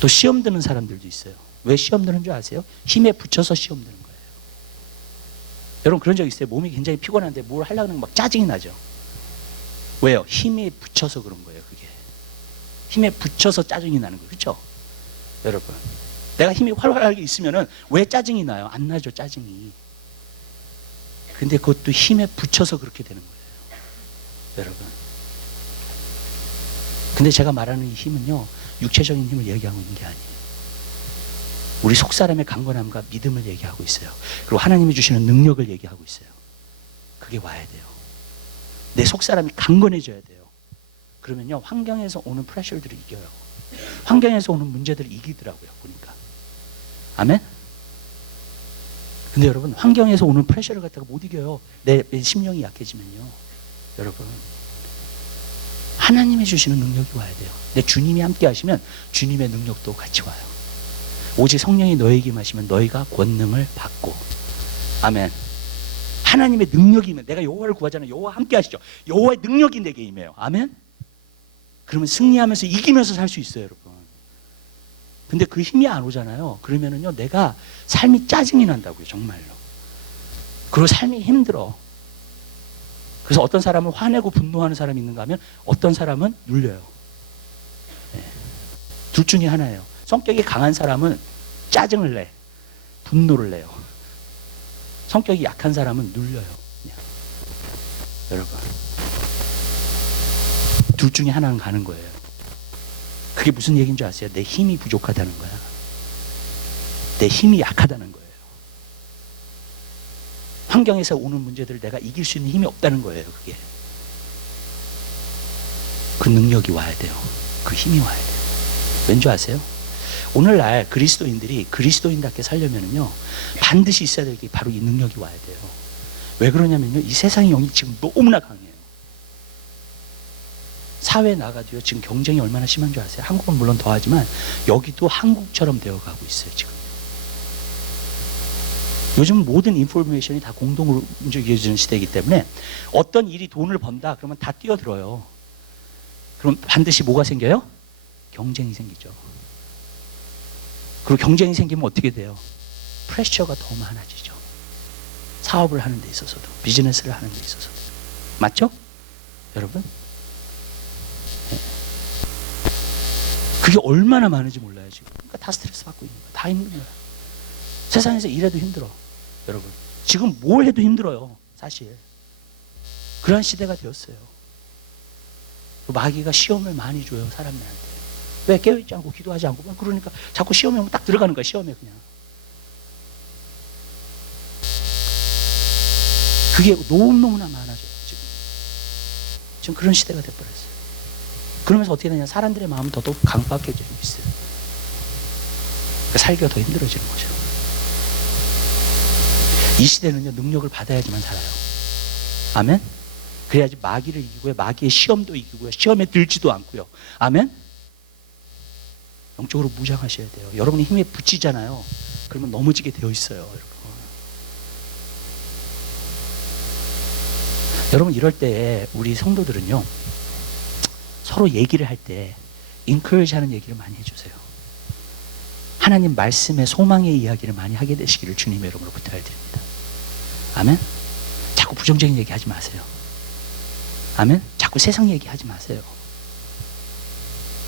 또 시험 드는 사람들도 있어요. 왜 시험 드는 줄 아세요? 힘에 붙여서 시험 드는 거예요. 여러분 그런 적 있어요? 몸이 굉장히 피곤한데 뭘 하려고 하면 막 짜증이 나죠. 왜요? 힘에 붙여서 그런 거예요. 그게 힘에 붙여서 짜증이 나는 거예요. 그렇죠? 여러분, 내가 힘이 활발하게 있으면은 왜 짜증이 나요? 안 나죠, 짜증이. 근데 그것도 힘에 붙여서 그렇게 되는 거예요, 여러분. 근데 제가 말하는 이 힘은요, 육체적인 힘을 얘기하고 있는 게 아니에요. 우리 속사람의 강건함과 믿음을 얘기하고 있어요. 그리고 하나님이 주시는 능력을 얘기하고 있어요. 그게 와야 돼요. 내 속사람이 강건해져야 돼요. 그러면요, 환경에서 오는 프레셔들을 이겨요. 환경에서 오는 문제들을 이기더라고요, 보니까. 아멘? 근데 여러분, 환경에서 오는 프레셔를 갖다가 못 이겨요. 내 심령이 약해지면요. 여러분, 하나님이 주시는 능력이 와야 돼요. 내 주님이 함께 하시면 주님의 능력도 같이 와요. 오직 성령이 너에게 임하시면 너희가 권능을 받고. 아멘. 하나님의 능력이 임해. 내가 여호와를 구하잖아요. 여호와 함께 하시죠. 여호와의 능력이 내게 임해요. 아멘. 그러면 승리하면서 이기면서 살 수 있어요, 여러분. 근데 그 힘이 안 오잖아요. 그러면은요, 내가 삶이 짜증이 난다고요, 정말로. 그리고 삶이 힘들어. 그래서 어떤 사람은 화내고 분노하는 사람이 있는가 하면 어떤 사람은 눌려요. 네. 둘 중에 하나예요. 성격이 강한 사람은 짜증을 내, 분노를 내요. 성격이 약한 사람은 눌려요. 그냥. 여러분, 둘 중에 하나는 가는 거예요. 그게 무슨 얘기인 줄 아세요? 내 힘이 부족하다는 거야. 내 힘이 약하다는 거예요. 환경에서 오는 문제들을 내가 이길 수 있는 힘이 없다는 거예요. 그게. 그 능력이 와야 돼요. 그 힘이 와야 돼요. 왠지 아세요? 오늘날 그리스도인들이 그리스도인답게 살려면요, 반드시 있어야 될 게 바로 이 능력이 와야 돼요. 왜 그러냐면요, 이 세상의 영이 지금 너무나 강해요. 사회에 나가도요, 지금 경쟁이 얼마나 심한 줄 아세요? 한국은 물론 더하지만 여기도 한국처럼 되어가고 있어요, 지금. 요즘 모든 인포메이션이 다 공동으로 움직여지는 시대이기 때문에 어떤 일이 돈을 번다 그러면 다 뛰어들어요. 그럼 반드시 뭐가 생겨요? 경쟁이 생기죠. 그리고 경쟁이 생기면 어떻게 돼요? 프레셔가 더 많아지죠. 사업을 하는 데 있어서도, 비즈니스를 하는 데 있어서도. 맞죠? 여러분? 네. 그게 얼마나 많은지 몰라요, 지금. 그러니까 다 스트레스 받고 있는 거야. 다 힘든 거야. 세상에서 일해도 힘들어. 여러분, 지금 뭘 해도 힘들어요, 사실. 그런 시대가 되었어요. 마귀가 시험을 많이 줘요, 사람들한테. 왜 깨어있지 않고 기도하지 않고. 그러니까 자꾸 시험에 오면 딱 들어가는 거야, 시험에 그냥. 그게 너무너무나 많아져요, 지금. 지금 그런 시대가 돼버렸어요. 그러면서 어떻게 되냐, 사람들의 마음은 더더욱 강박해지고 있어요. 그러니까 살기가 더 힘들어지는 거죠. 이 시대는요, 능력을 받아야지만 살아요. 아멘? 그래야지 마귀를 이기고요, 마귀의 시험도 이기고요, 시험에 들지도 않고요. 아멘? 영적으로 무장하셔야 돼요. 여러분이 힘에 붙이잖아요. 그러면 넘어지게 되어 있어요, 여러분. 여러분, 이럴 때 우리 성도들은요, 서로 얘기를 할 때 인커리지 하는 얘기를 많이 해주세요. 하나님 말씀의 소망의 이야기를 많이 하게 되시기를 주님의 이름으로 부탁을 드립니다. 아멘? 자꾸 부정적인 얘기 하지 마세요. 아멘? 자꾸 세상 얘기 하지 마세요.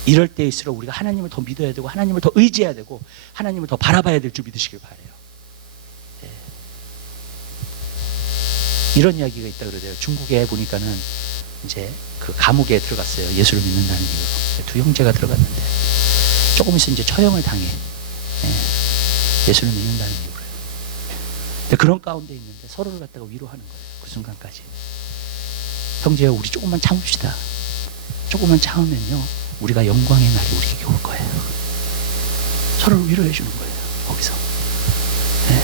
이럴 때일수록 우리가 하나님을 더 믿어야 되고 하나님을 더 의지해야 되고 하나님을 더 바라봐야 될 줄 믿으시길 바라요. 네. 이런 이야기가 있다 그러대요. 중국에 보니까는 이제 그 감옥에 들어갔어요. 예수를 믿는다는 이유로. 두 형제가 들어갔는데 조금 있으면 이제 처형을 당해. 네. 예수를 믿는다는 이유로요. 근데 그런 가운데 있는데 서로를 갖다가 위로하는 거예요. 그 순간까지. 형제여, 우리 조금만 참읍시다. 조금만 참으면요, 우리가 영광의 날이 우리에게 올 거예요. 서로를 위로해 주는 거예요, 거기서. 네.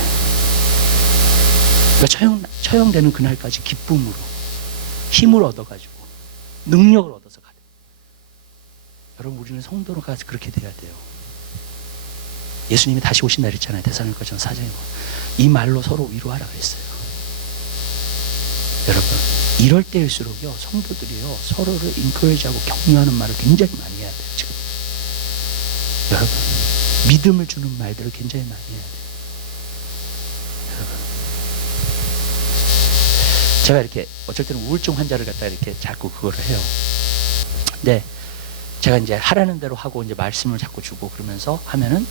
그러니까 처형되는 그날까지 기쁨으로 힘을 얻어가지고 능력을 얻어서 가요. 여러분, 우리는 성도로 가서 그렇게 돼야 돼요. 예수님이 다시 오신 날 있잖아요. 데살로니가전서 4장에 이 말로 서로 위로하라 그랬어요. 여러분, 이럴 때일수록요, 성도들이요, 서로를 인커리지하고 격려하는 말을 굉장히 많이 해야 돼요, 지금. 여러분, 믿음을 주는 말들을 굉장히 많이 해야 돼요. 여러분, 제가 이렇게 어쩔 때는 우울증 환자를 갖다 이렇게 자꾸 그거를 해요. 근데 제가 이제 하라는 대로 하고 이제 말씀을 자꾸 주고 그러면서 하면은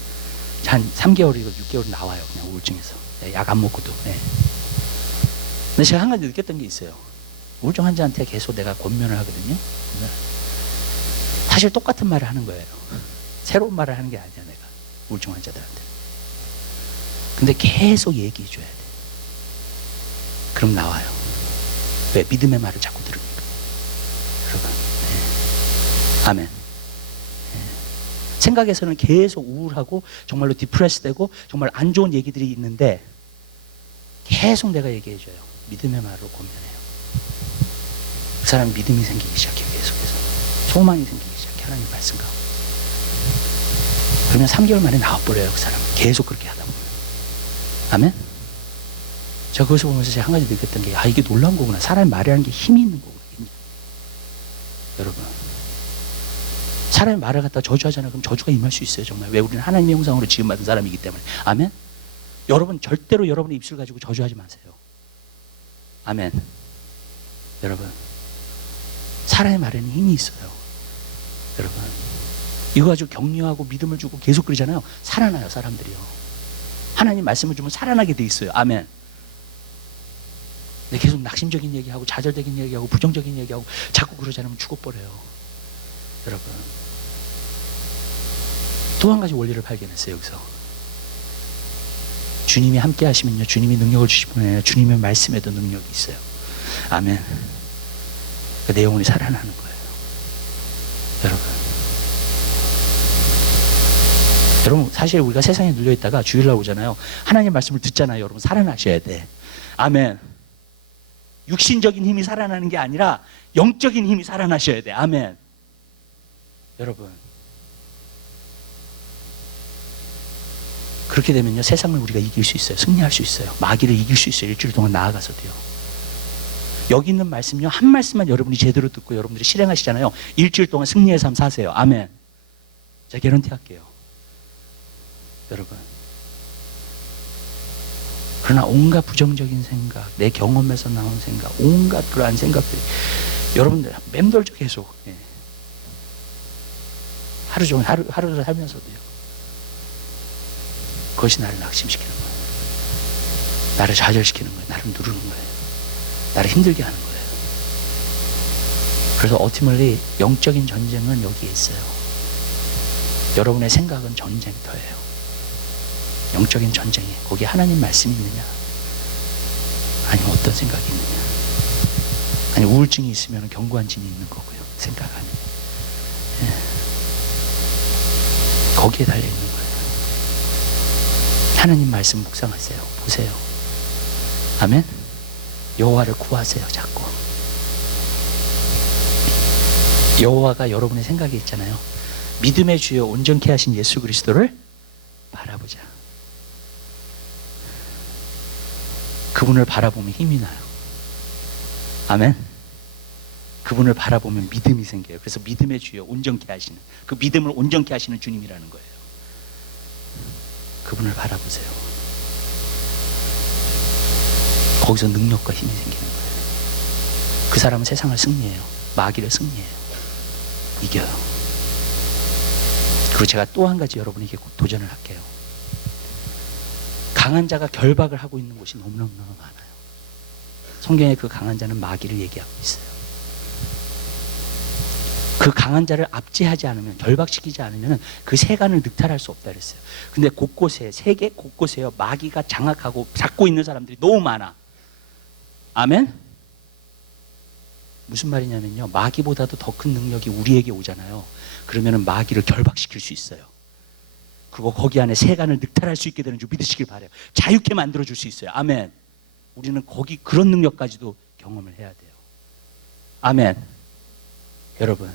한 3개월이고 6개월 나와요, 그냥 우울증에서. 약 안 먹고도. 네. 근데 제가 한 가지 느꼈던 게 있어요. 우울증 환자한테 계속 내가 권면을 하거든요. 사실 똑같은 말을 하는 거예요. 새로운 말을 하는 게 아니야, 내가. 우울증 환자들한테. 근데 계속 얘기해 줘야 돼. 그럼 나와요. 왜? 믿음의 말을 자꾸 들으니까. 여러분, 네. 아멘. 네. 생각에서는 계속 우울하고 정말로 디프레스되고 정말 안 좋은 얘기들이 있는데 계속 내가 얘기해 줘요. 믿음의 말로 고면해요. 그 사람 믿음이 생기기 시작해요. 계속해서 소망이 생기기 시작해. 하나님 말씀 가운데. 그러면 3개월 만에 나와버려요. 그 사람은 계속 그렇게 하다 보면. 아멘. 제가 그것을 보면서 제가 한 가지 느꼈던 게, 이게 놀라운 거구나. 사람의 말이라는 게 힘이 있는 거구나. 여러분, 사람의 말을 갖다 저주하잖아요. 그럼 저주가 임할 수 있어요. 정말. 왜? 우리는 하나님의 형상으로 지음받은 사람이기 때문에. 아멘. 여러분, 절대로 여러분의 입술 가지고 저주하지 마세요. 아멘. 여러분, 사람의 말에는 힘이 있어요. 여러분, 이거 가지고 격려하고 믿음을 주고 계속 그러잖아요. 살아나요, 사람들이요. 하나님 말씀을 주면 살아나게 돼 있어요. 아멘. 근데 계속 낙심적인 얘기하고 좌절적인 얘기하고 부정적인 얘기하고 자꾸 그러지 않으면 죽어버려요. 여러분, 또 한 가지 원리를 발견했어요. 여기서 주님이 함께 하시면요, 주님이 능력을 주시면 주님의 말씀에도 능력이 있어요. 아멘. 그러니까 내 영혼이 살아나는 거예요. 여러분, 사실 우리가 세상에 눌려있다가 주일날 오잖아요. 하나님 말씀을 듣잖아요. 여러분, 살아나셔야 돼. 아멘. 육신적인 힘이 살아나는 게 아니라 영적인 힘이 살아나셔야 돼. 아멘. 여러분, 그렇게 되면요, 세상을 우리가 이길 수 있어요. 승리할 수 있어요. 마귀를 이길 수 있어요. 일주일 동안 나아가서도요. 여기 있는 말씀요, 한 말씀만 여러분이 제대로 듣고 여러분들이 실행하시잖아요. 일주일 동안 승리의 삶 사세요. 아멘. 제가 개런티 할게요. 여러분, 그러나 온갖 부정적인 생각, 내 경험에서 나온 생각, 온갖 그러한 생각들이 여러분들 맴돌죠. 계속. 예. 하루 종일 하루를 살면서도요. 그것이 나를 낙심시키는 거예요. 나를 좌절시키는 거예요. 나를 누르는 거예요. 나를 힘들게 하는 거예요. 그래서 ultimately 영적인 전쟁은 여기에 있어요. 여러분의 생각은 전쟁터예요. 영적인 전쟁에 거기에 하나님 말씀이 있느냐, 아니면 어떤 생각이 있느냐, 아니면 우울증이 있으면 견고한 진이 있는 거고요. 생각 안에. 예. 거기에 달려 있는 거예요. 하나님 말씀 묵상하세요. 보세요. 아멘. 여호와를 구하세요. 자꾸. 여호와가 여러분의 생각에 있잖아요. 믿음의 주여 온전케 하신 예수 그리스도를 바라보자. 그분을 바라보면 힘이 나요. 아멘. 그분을 바라보면 믿음이 생겨요. 그래서 믿음의 주여 온전케 하시는, 그 믿음을 온전케 하시는 주님이라는 거예요. 그분을 바라보세요. 거기서 능력과 힘이 생기는 거예요. 그 사람은 세상을 승리해요. 마귀를 승리해요. 이겨요. 그리고 제가 또 한 가지 여러분에게 도전을 할게요. 강한 자가 결박을 하고 있는 곳이 너무너무 많아요. 성경에 그 강한 자는 마귀를 얘기하고 있어요. 그 강한 자를 압제하지 않으면, 결박시키지 않으면 그 세간을 늑탈할 수 없다 그랬어요. 근데 곳곳에, 세계 곳곳에요, 마귀가 장악하고 잡고 있는 사람들이 너무 많아. 아멘? 무슨 말이냐면요, 마귀보다도 더 큰 능력이 우리에게 오잖아요. 그러면 마귀를 결박시킬 수 있어요. 그거 거기 안에 세간을 늑탈할 수 있게 되는 줄 믿으시길 바라요. 자유케 만들어줄 수 있어요. 아멘. 우리는 거기 그런 능력까지도 경험을 해야 돼요. 아멘. 여러분,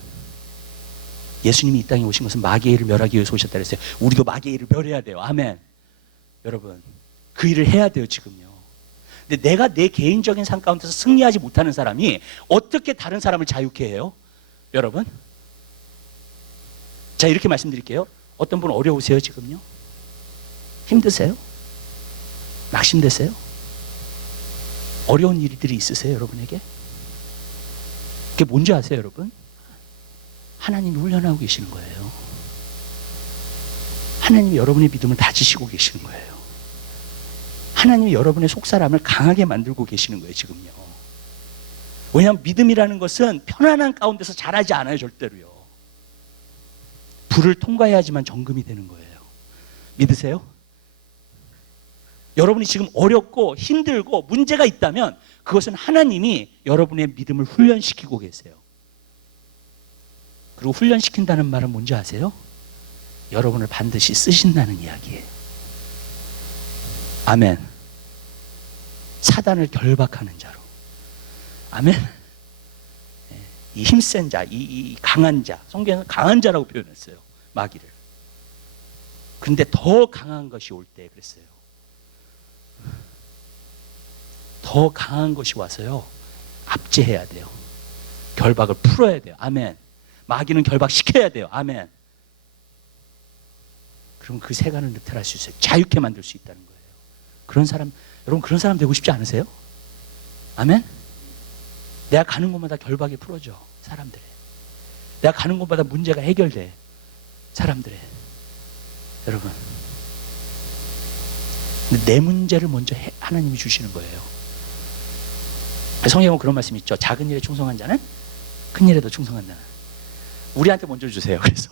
예수님이 이 땅에 오신 것은 마귀의 일을 멸하기 위해서 오셨다 그랬어요. 우리도 마귀의 일을 멸해야 돼요. 아멘. 여러분, 그 일을 해야 돼요. 지금요. 근데 내가 내 개인적인 삶 가운데서 승리하지 못하는 사람이 어떻게 다른 사람을 자유케 해요? 여러분, 자, 이렇게 말씀드릴게요. 어떤 분 어려우세요? 지금요? 힘드세요? 낙심되세요? 어려운 일들이 있으세요? 여러분에게? 그게 뭔지 아세요? 여러분? 하나님이 훈련하고 계시는 거예요. 하나님이 여러분의 믿음을 다지시고 계시는 거예요. 하나님이 여러분의 속사람을 강하게 만들고 계시는 거예요. 지금요. 왜냐하면 믿음이라는 것은 편안한 가운데서 자라지 않아요. 절대로요. 불을 통과해야지만 정금이 되는 거예요. 믿으세요? 여러분이 지금 어렵고 힘들고 문제가 있다면 그것은 하나님이 여러분의 믿음을 훈련시키고 계세요. 그리고 훈련시킨다는 말은 뭔지 아세요? 여러분을 반드시 쓰신다는 이야기예요. 아멘. 사단을 결박하는 자로. 아멘. 이 힘센 자, 이 강한 자, 성경에는 강한 자라고 표현했어요. 마귀를. 근데 더 강한 것이 올 때 그랬어요. 더 강한 것이 와서요, 압제해야 돼요. 결박을 풀어야 돼요. 아멘. 마귀는 결박시켜야 돼요. 아멘. 그럼 그 세간을 늑탈할 수 있어요. 자유케 만들 수 있다는 거예요. 그런 사람, 여러분 그런 사람 되고 싶지 않으세요? 아멘. 내가 가는 곳마다 결박이 풀어져. 사람들의. 내가 가는 곳마다 문제가 해결돼. 사람들의. 여러분, 근데 내 문제를 먼저 하나님이 주시는 거예요. 성경에 그런 말씀이 있죠. 작은 일에 충성한 자는 큰 일에도 충성한다. 우리한테 먼저 주세요. 그래서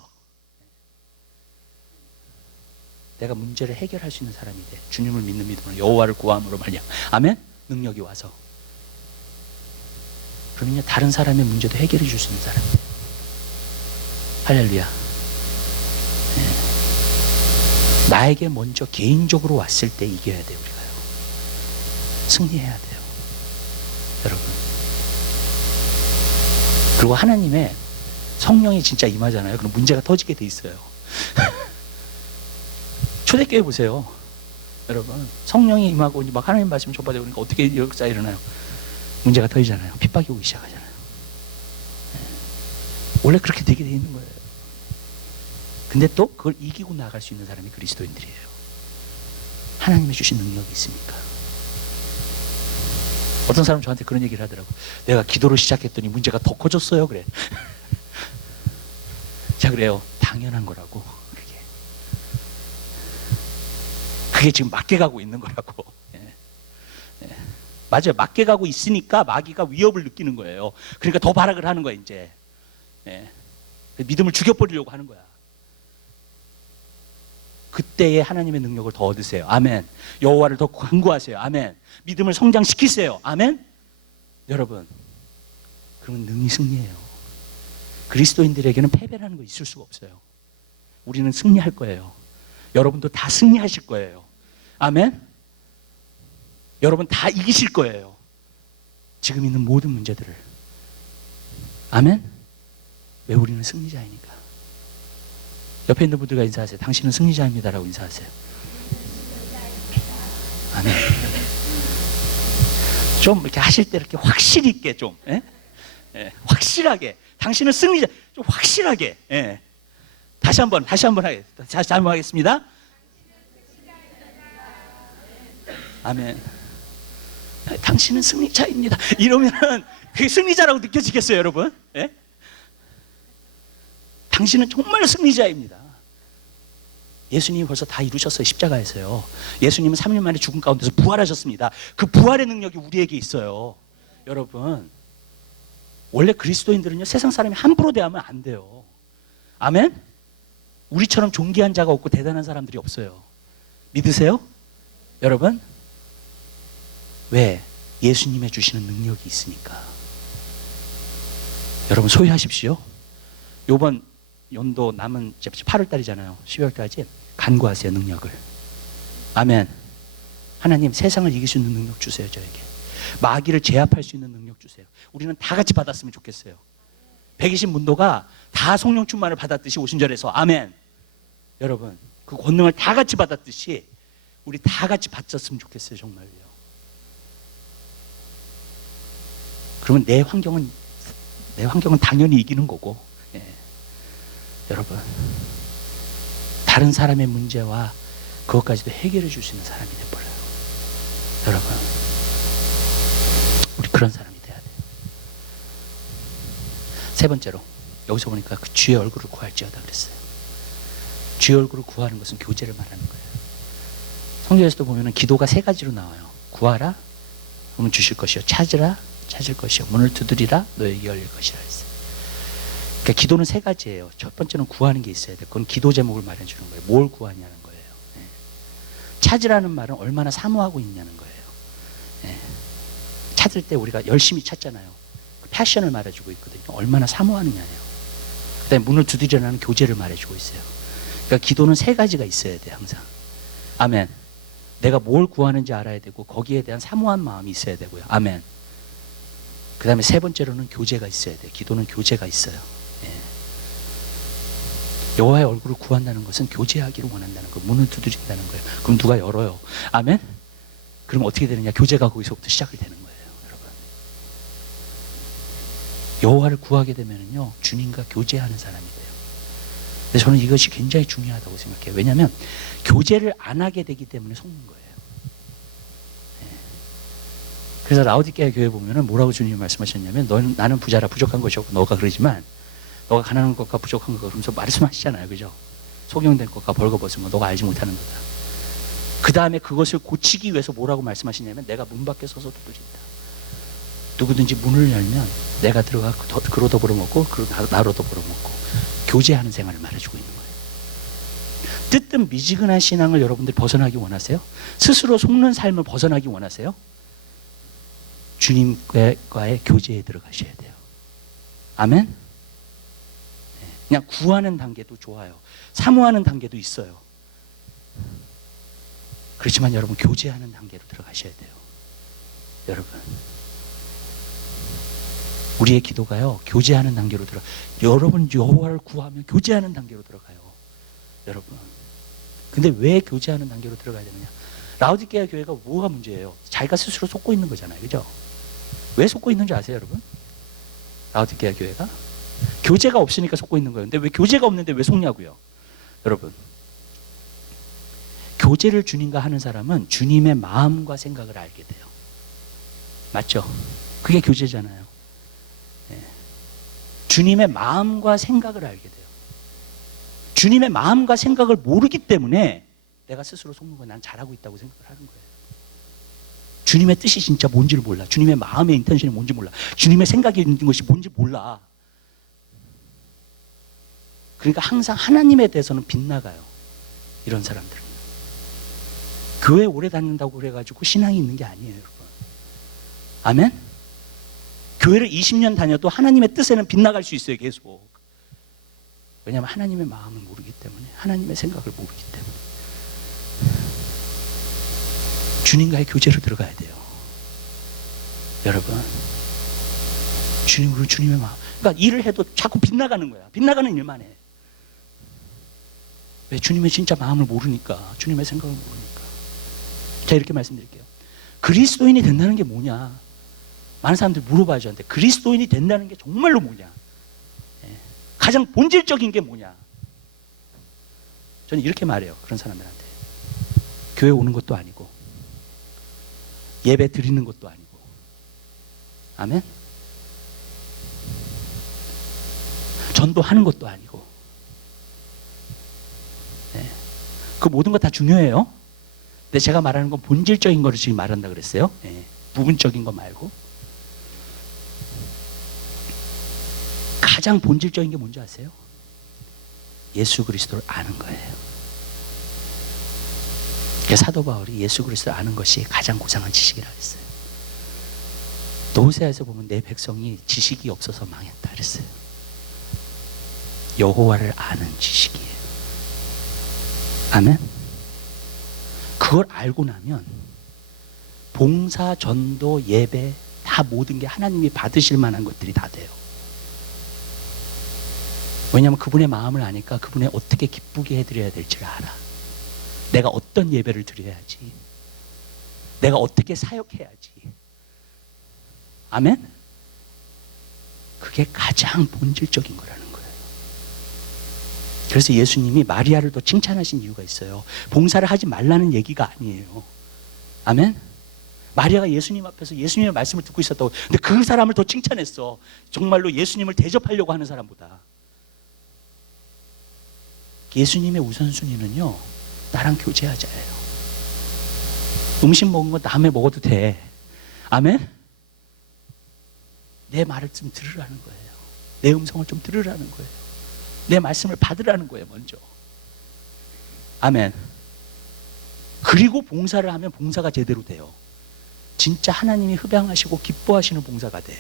내가 문제를 해결할 수 있는 사람이 돼. 주님을 믿는 믿음으로, 여호와를 구함으로 말이야. 아멘. 능력이 와서 그러면요, 다른 사람의 문제도 해결해 줄 수 있는 사람. 할렐루야. 네. 나에게 먼저 개인적으로 왔을 때 이겨야 돼요. 우리가요, 승리해야 돼요, 여러분. 그리고 하나님의 성령이 진짜 임하잖아요. 그럼 문제가 터지게 돼 있어요. 초대교회 보세요, 여러분. 성령이 임하고 막 하나님 말씀 전파되고 그러니까 어떻게 역사 일어나요? 문제가 터지잖아요. 핍박이 오기 시작하잖아요. 원래 그렇게 되게 돼 있는 거예요. 근데 또 그걸 이기고 나갈 수 있는 사람이 그리스도인들이에요. 하나님이 주신 능력이 있으니까. 어떤 사람 저한테 그런 얘기를 하더라고. 내가 기도를 시작했더니 문제가 더 커졌어요. 그래. 자, 그래요. 당연한 거라고. 그게 지금 맞게 가고 있는 거라고. 맞아요. 맞게 가고 있으니까 마귀가 위협을 느끼는 거예요. 그러니까 더 발악을 하는 거야, 이제. 믿음을 죽여버리려고 하는 거야. 그때에 하나님의 능력을 더 얻으세요. 아멘. 여호와를 더 간구하세요. 아멘. 믿음을 성장시키세요. 아멘. 여러분, 그러면 능히 승리해요. 그리스도인들에게는 패배라는 거 있을 수가 없어요. 우리는 승리할 거예요. 여러분도 다 승리하실 거예요. 아멘. 여러분 다 이기실 거예요. 지금 있는 모든 문제들을. 아멘. 왜? 우리는 승리자이니까. 옆에 있는 분들과 인사하세요. 당신은 승리자입니다라고 인사하세요. 아멘. 좀 이렇게 하실 때 이렇게 확실히 있게 좀, 확실하게. 당신은 승리자. 좀 확실하게. 다시 한번 하겠습니다. 아멘. 당신은 승리자입니다. 이러면은 그게 승리자라고 느껴지겠어요, 여러분? 예? 당신은 정말 승리자입니다. 예수님이 벌써 다 이루셨어요, 십자가에서요. 예수님은 3일 만에 죽음 가운데서 부활하셨습니다. 그 부활의 능력이 우리에게 있어요. 여러분, 원래 그리스도인들은요, 세상 사람이 함부로 대하면 안 돼요. 아멘? 우리처럼 존귀한 자가 없고 대단한 사람들이 없어요. 믿으세요? 여러분? 왜? 예수님의 주시는 능력이 있으니까. 여러분 소유하십시오. 요번 연도 남은 8월달이잖아요. 12월달까지 간구하세요, 능력을. 아멘. 하나님, 세상을 이길 수 있는 능력 주세요, 저에게. 마귀를 제압할 수 있는 능력 주세요. 우리는 다 같이 받았으면 좋겠어요. 120 문도가 다 성령 충만을 받았듯이 오순절에서. 아멘. 여러분, 그 권능을 다 같이 받았듯이 우리 다 같이 받았으면 좋겠어요, 정말요. 그러면 내 환경은 당연히 이기는 거고. 여러분, 다른 사람의 문제와 그것까지도 해결해 줄 수 있는 사람이 돼버려요. 여러분, 우리 그런 사람이 돼야 돼요. 세 번째로, 여기서 보니까 그 주의 얼굴을 구할지어다 그랬어요. 주의 얼굴을 구하는 것은 교제를 말하는 거예요. 성경에서도 보면 기도가 세 가지로 나와요. 구하라, 그러면 주실 것이요. 찾으라, 찾을 것이요. 문을 두드리라, 너에게 열릴 것이라 했어요. 그러니까 기도는 세 가지예요. 첫 번째는 구하는 게 있어야 돼요. 그건 기도 제목을 말해주는 거예요. 뭘 구하냐는 거예요. 찾으라는 말은 얼마나 사모하고 있냐는 거예요. 예. 찾을 때 우리가 열심히 찾잖아요. 그 패션을 말해주고 있거든요. 얼마나 사모하느냐예요. 그다음에 문을 두드리라는 교제를 말해주고 있어요. 그러니까 기도는 세 가지가 있어야 돼요, 항상. 아멘. 내가 뭘 구하는지 알아야 되고 거기에 대한 사모한 마음이 있어야 되고요. 아멘. 그 다음에 세 번째로는 교제가 있어야 돼요. 기도는 교제가 있어요. 예. 여호와의 얼굴을 구한다는 것은 교제하기를 원한다는 거예요. 문을 두드린다는 거예요. 그럼 누가 열어요? 아멘. 그럼 어떻게 되느냐? 교제가 거기서부터 시작이 되는 거예요, 여러분. 여호와를 구하게 되면요, 주님과 교제하는 사람이 돼요. 근데 저는 이것이 굉장히 중요하다고 생각해요. 왜냐하면 교제를 안 하게 되기 때문에 속는 거예요. 예. 그래서 라오디게아 교회 보면은 뭐라고 주님이 말씀하셨냐면, 나는 부자라 부족한 것이 없고 너가 그러지만 너가 가난한 것과 부족한 것 그러면서 말씀하시잖아요, 그죠? 소경된 것과 벌거벗은 것 너가 알지 못하는 거다. 그 다음에 그것을 고치기 위해서 뭐라고 말씀하시냐면, 내가 문 밖에 서서 두드린다. 누구든지 문을 열면 내가 들어가 그로 더불어 먹고 나로 더불어 먹고 교제하는 생활을 말해주고 있는 거예요. 뜨뜻 미지근한 신앙을 여러분들이 벗어나기 원하세요? 스스로 속는 삶을 벗어나기 원하세요? 주님과의 교제에 들어가셔야 돼요. 아멘? 그냥 구하는 단계도 좋아요. 사모하는 단계도 있어요. 그렇지만 여러분, 교제하는 단계로 들어가셔야 돼요. 여러분, 우리의 기도가요, 교제하는 단계로 여러분, 여호와를 구하면 교제하는 단계로 들어가요, 여러분. 근데 왜 교제하는 단계로 들어가야 되느냐? 라오디게아 교회가 뭐가 문제예요? 자기가 스스로 속고 있는 거잖아요, 그죠? 왜 속고 있는지 아세요, 여러분? 라오디게아 교회가 교제가 없으니까 속고 있는 거예요. 근데 왜 교제가 없는데 왜 속냐고요? 여러분, 교제를 주님과 하는 사람은 주님의 마음과 생각을 알게 돼요. 맞죠? 그게 교제잖아요. 네. 주님의 마음과 생각을 알게 돼요. 주님의 마음과 생각을 모르기 때문에 내가 스스로 속는 거예요. 난 잘하고 있다고 생각을 하는 거예요. 주님의 뜻이 진짜 뭔지를 몰라. 주님의 마음의 인텐션이 뭔지 몰라. 주님의 생각이 있는 것이 뭔지 몰라. 그러니까 항상 하나님에 대해서는 빗나가요, 이런 사람들은. 교회 오래 다닌다고 그래가지고 신앙이 있는 게 아니에요, 여러분. 아멘? 교회를 20년 다녀도 하나님의 뜻에는 빗나갈 수 있어요, 계속. 왜냐하면 하나님의 마음을 모르기 때문에, 하나님의 생각을 모르기 때문에. 주님과의 교제로 들어가야 돼요, 여러분. 주님으로, 주님의 마음. 그러니까 일을 해도 자꾸 빗나가는 거야. 빗나가는 일만 해. 왜? 주님의 진짜 마음을 모르니까, 주님의 생각을 모르니까. 자, 이렇게 말씀드릴게요. 그리스도인이 된다는 게 뭐냐? 많은 사람들이 물어봐요, 저한테. 그리스도인이 된다는 게 정말로 뭐냐? 예. 가장 본질적인 게 뭐냐? 저는 이렇게 말해요, 그런 사람들한테. 교회 오는 것도 아니고, 예배 드리는 것도 아니고. 아멘? 전도하는 것도 아니고. 네. 그 모든 거 다 중요해요. 근데 제가 말하는 건 본질적인 거를 지금 말한다 그랬어요. 네. 부분적인 거 말고. 가장 본질적인 게 뭔지 아세요? 예수 그리스도를 아는 거예요. 사도 바울이 예수 그리스도를 아는 것이 가장 고상한 지식이라고 했어요. 호세아에서 보면 내 백성이 지식이 없어서 망했다 그랬어요. 여호와를 아는 지식이에요. 아멘? 그걸 알고 나면 봉사, 전도, 예배 다 모든 게 하나님이 받으실 만한 것들이 다 돼요. 왜냐하면 그분의 마음을 아니까 그분의 어떻게 기쁘게 해드려야 될지를 알아. 내가 어떤 예배를 드려야지, 내가 어떻게 사역해야지. 아멘? 그게 가장 본질적인 거라는 거예요. 그래서 예수님이 마리아를 더 칭찬하신 이유가 있어요. 봉사를 하지 말라는 얘기가 아니에요. 아멘? 마리아가 예수님 앞에서 예수님의 말씀을 듣고 있었다고. 근데 그 사람을 더 칭찬했어. 정말로 예수님을 대접하려고 하는 사람보다. 예수님의 우선순위는요, 나랑 교제하자예요. 음식 먹은 거 남의 먹어도 돼. 아멘? 내 말을 좀 들으라는 거예요. 내 음성을 좀 들으라는 거예요. 내 말씀을 받으라는 거예요, 먼저. 아멘. 그리고 봉사를 하면 봉사가 제대로 돼요. 진짜 하나님이 흡양하시고 기뻐하시는 봉사가 돼.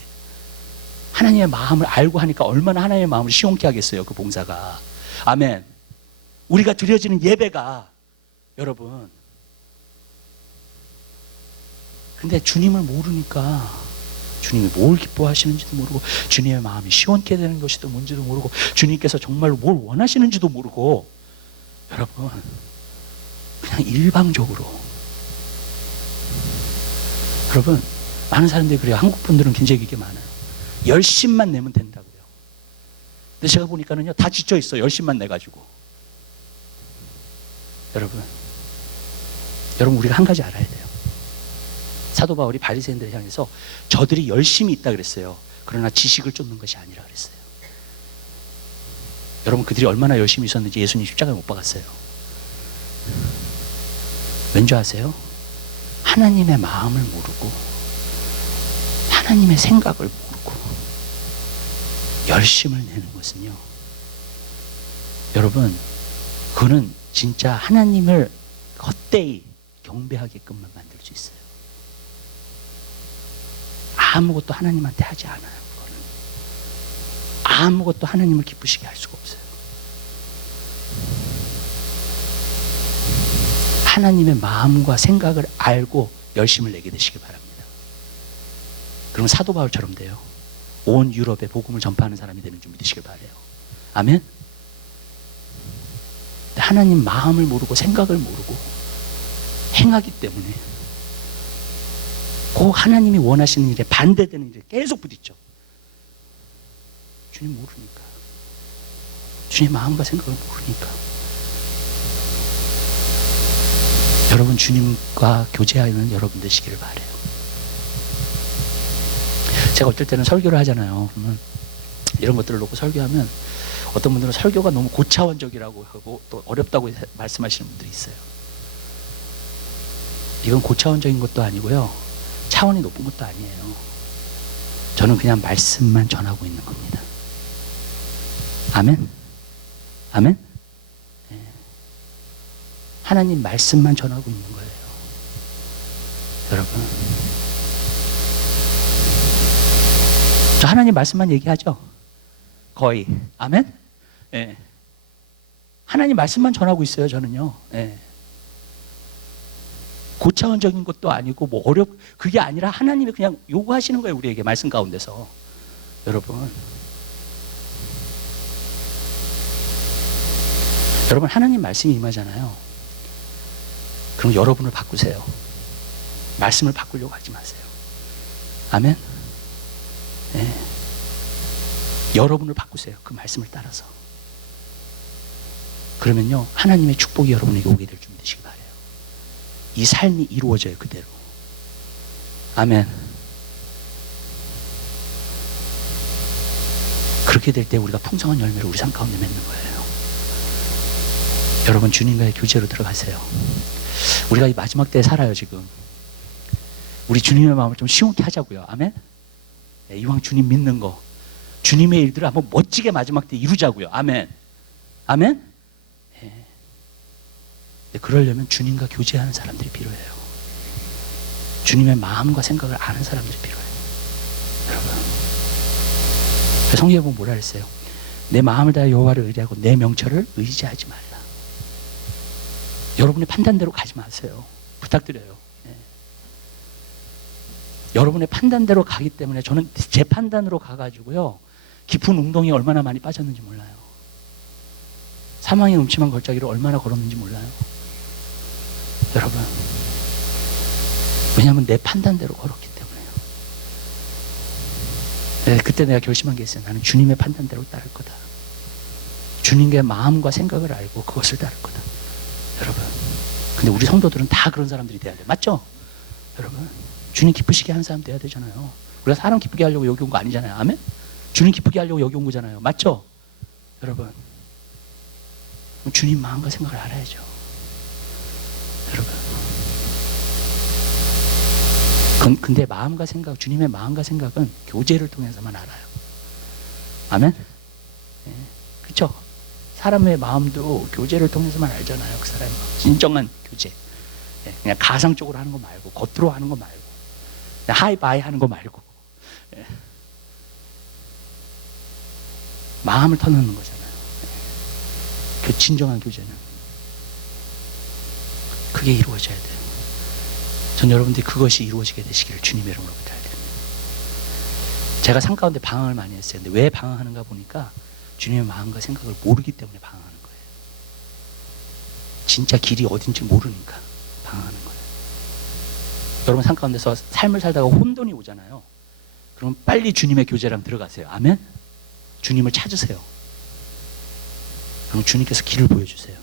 하나님의 마음을 알고 하니까 얼마나 하나님의 마음을 시원케 하겠어요, 그 봉사가. 아멘. 우리가 드려지는 예배가, 여러분, 근데 주님을 모르니까, 주님이 뭘 기뻐하시는지도 모르고, 주님의 마음이 시원케 되는 것이 또 뭔지도 모르고, 주님께서 정말로 뭘 원하시는지도 모르고, 여러분, 그냥 일방적으로. 여러분, 많은 사람들이 그래요. 한국 분들은 굉장히 이게 많아요. 열심만 내면 된다고요. 근데 제가 보니까는요, 다 지쳐 있어요. 열심만 내가지고. 여러분, 우리가 한 가지 알아야 돼요. 사도 바울이 바리새인들을 향해서 저들이 열심히 있다 그랬어요. 그러나 지식을 쫓는 것이 아니라 그랬어요. 여러분, 그들이 얼마나 열심히 있었는지 예수님 십자가에 못 박았어요. 왠지 아세요? 하나님의 마음을 모르고 하나님의 생각을 모르고 열심을 내는 것은요, 여러분, 그거는 진짜 하나님을 헛되이 경배하게끔만 만들 수 있어요. 아무것도 하나님한테 하지 않아요. 그거는 아무것도 하나님을 기쁘시게 할 수가 없어요. 하나님의 마음과 생각을 알고 열심을 내게 되시길 바랍니다. 그럼 사도 바울처럼 돼요. 온 유럽에 복음을 전파하는 사람이 되는 줄 믿으시길 바라요. 아멘. 하나님 마음을 모르고 생각을 모르고 행하기 때문에 그 하나님이 원하시는 일에 반대되는 일에 계속 부딪혀. 주님 모르니까. 주님 마음과 생각을 모르니까. 여러분, 주님과 교제하는 여러분 되시기를 바라요. 제가 어떨 때는 설교를 하잖아요. 그러면 이런 것들을 놓고 설교하면 어떤 분들은 설교가 너무 고차원적이라고 하고 또 어렵다고 말씀하시는 분들이 있어요. 이건 고차원적인 것도 아니고요, 차원이 높은 것도 아니에요. 저는 그냥 말씀만 전하고 있는 겁니다. 아멘? 아멘? 네. 하나님 말씀만 전하고 있는 거예요. 여러분, 저 하나님 말씀만 얘기하죠? 거의. 아멘? 네. 하나님 말씀만 전하고 있어요, 저는요. 네. 고차원적인 것도 아니고 뭐 그게 아니라 하나님이 그냥 요구하시는 거예요, 우리에게 말씀 가운데서. 여러분, 하나님 말씀이 임하잖아요. 그럼 여러분을 바꾸세요. 말씀을 바꾸려고 하지 마세요. 아멘? 네. 여러분을 바꾸세요. 그 말씀을 따라서. 그러면요, 하나님의 축복이 여러분에게 오게 될 줄 믿으시기 바라요. 이 삶이 이루어져요, 그대로. 아멘. 그렇게 될 때 우리가 풍성한 열매를 우리 삶 가운데 맺는 거예요. 여러분, 주님과의 교제로 들어가세요. 우리가 이 마지막 때에 살아요, 지금. 우리 주님의 마음을 좀 시원케 하자고요. 아멘. 네, 이왕 주님 믿는 거, 주님의 일들을 한번 멋지게 마지막 때 이루자고요. 아멘. 아멘. 네. 그러려면 주님과 교제하는 사람들이 필요해요. 주님의 마음과 생각을 아는 사람들이 필요해요. 여러분, 성경에 보면 뭐라 그랬어요? 내 마음을 다해 여호와를 의뢰하고 내 명철을 의지하지 말라. 여러분의 판단대로 가지 마세요. 부탁드려요. 네. 여러분의 판단대로 가기 때문에 저는 제 판단으로 가가지고요, 깊은 웅덩이에 얼마나 많이 빠졌는지 몰라요. 사망의 음침한 걸작이를 얼마나 걸었는지 몰라요. 여러분, 왜냐하면 내 판단대로 걸었기 때문에요. 네, 그때 내가 결심한 게 있어요. 나는 주님의 판단대로 따를 거다. 주님의 마음과 생각을 알고 그것을 따를 거다. 여러분, 근데 우리 성도들은 다 그런 사람들이 돼야 돼요. 맞죠? 여러분, 주님 기쁘시게 하는 사람 돼야 되잖아요. 우리가 사람 기쁘게 하려고 여기 온 거 아니잖아요. 아멘? 주님 기쁘게 하려고 여기 온 거잖아요. 맞죠? 여러분, 주님 마음과 생각을 알아야죠. 여러분, 근데 마음과 생각, 주님의 마음과 생각은 교제를 통해서만 알아요. 아멘? 네. 그렇죠? 사람의 마음도 교제를 통해서만 알잖아요. 그 사람의 마음. 진정한 교제. 그냥 가상적으로 하는 거 말고, 겉으로 하는 거 말고, 그냥 하이바이 하는 거 말고, 마음을 터놓는 거잖아요. 그 진정한 교제는 그게 이루어져야 돼요. 전 여러분들이 그것이 이루어지게 되시기를 주님의 이름으로 부탁드립니다. 제가 산 가운데 방황을 많이 했어요. 근데 왜 방황하는가 보니까 주님의 마음과 생각을 모르기 때문에 방황하는 거예요. 진짜 길이 어딘지 모르니까 방황하는 거예요. 여러분 삶 가운데서 삶을 살다가 혼돈이 오잖아요. 그럼 빨리 주님의 교제랑 들어가세요. 아멘? 주님을 찾으세요. 그럼 주님께서 길을 보여주세요.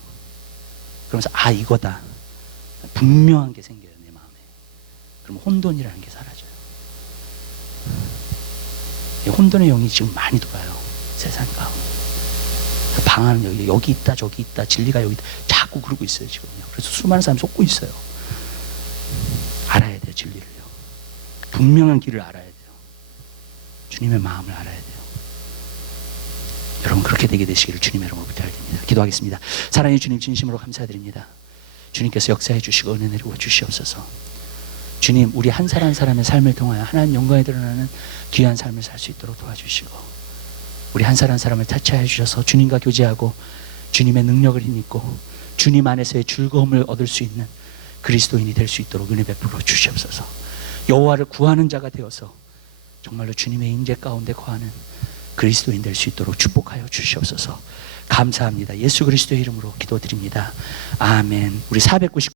그러면서 아 이거다. 분명한 게 생겨요. 내 마음에. 그럼 혼돈이라는 게 사라져요. 혼돈의 영이 지금 많이 돌아요. 세상 가운데. 방황은 여기 있다 저기 있다 진리가 여기 있다 자꾸 그러고 있어요 지금요. 그래서 수많은 사람이 속고 있어요. 알아야 돼요 진리를요. 분명한 길을 알아야 돼요. 주님의 마음을 알아야 돼요. 여러분 그렇게 되게 되시기를 주님의 이름으로 부탁드립니다. 기도하겠습니다. 사랑의 주님 진심으로 감사드립니다. 주님께서 역사해 주시고 은혜 내리고 주시옵소서. 주님 우리 한 사람 한 사람의 삶을 통하여 하나님 영광에 드러나는 귀한 삶을 살 수 있도록 도와주시고 우리 한 사람 한 사람을 타치하여 주셔서 주님과 교제하고 주님의 능력을 힘입고 주님 안에서의 즐거움을 얻을 수 있는 그리스도인이 될 수 있도록 은혜 베풀어 주시옵소서. 여호와를 구하는 자가 되어서 정말로 주님의 임재 가운데 거하는 그리스도인 될 수 있도록 축복하여 주시옵소서. 감사합니다. 예수 그리스도의 이름으로 기도드립니다. 아멘. 우리 490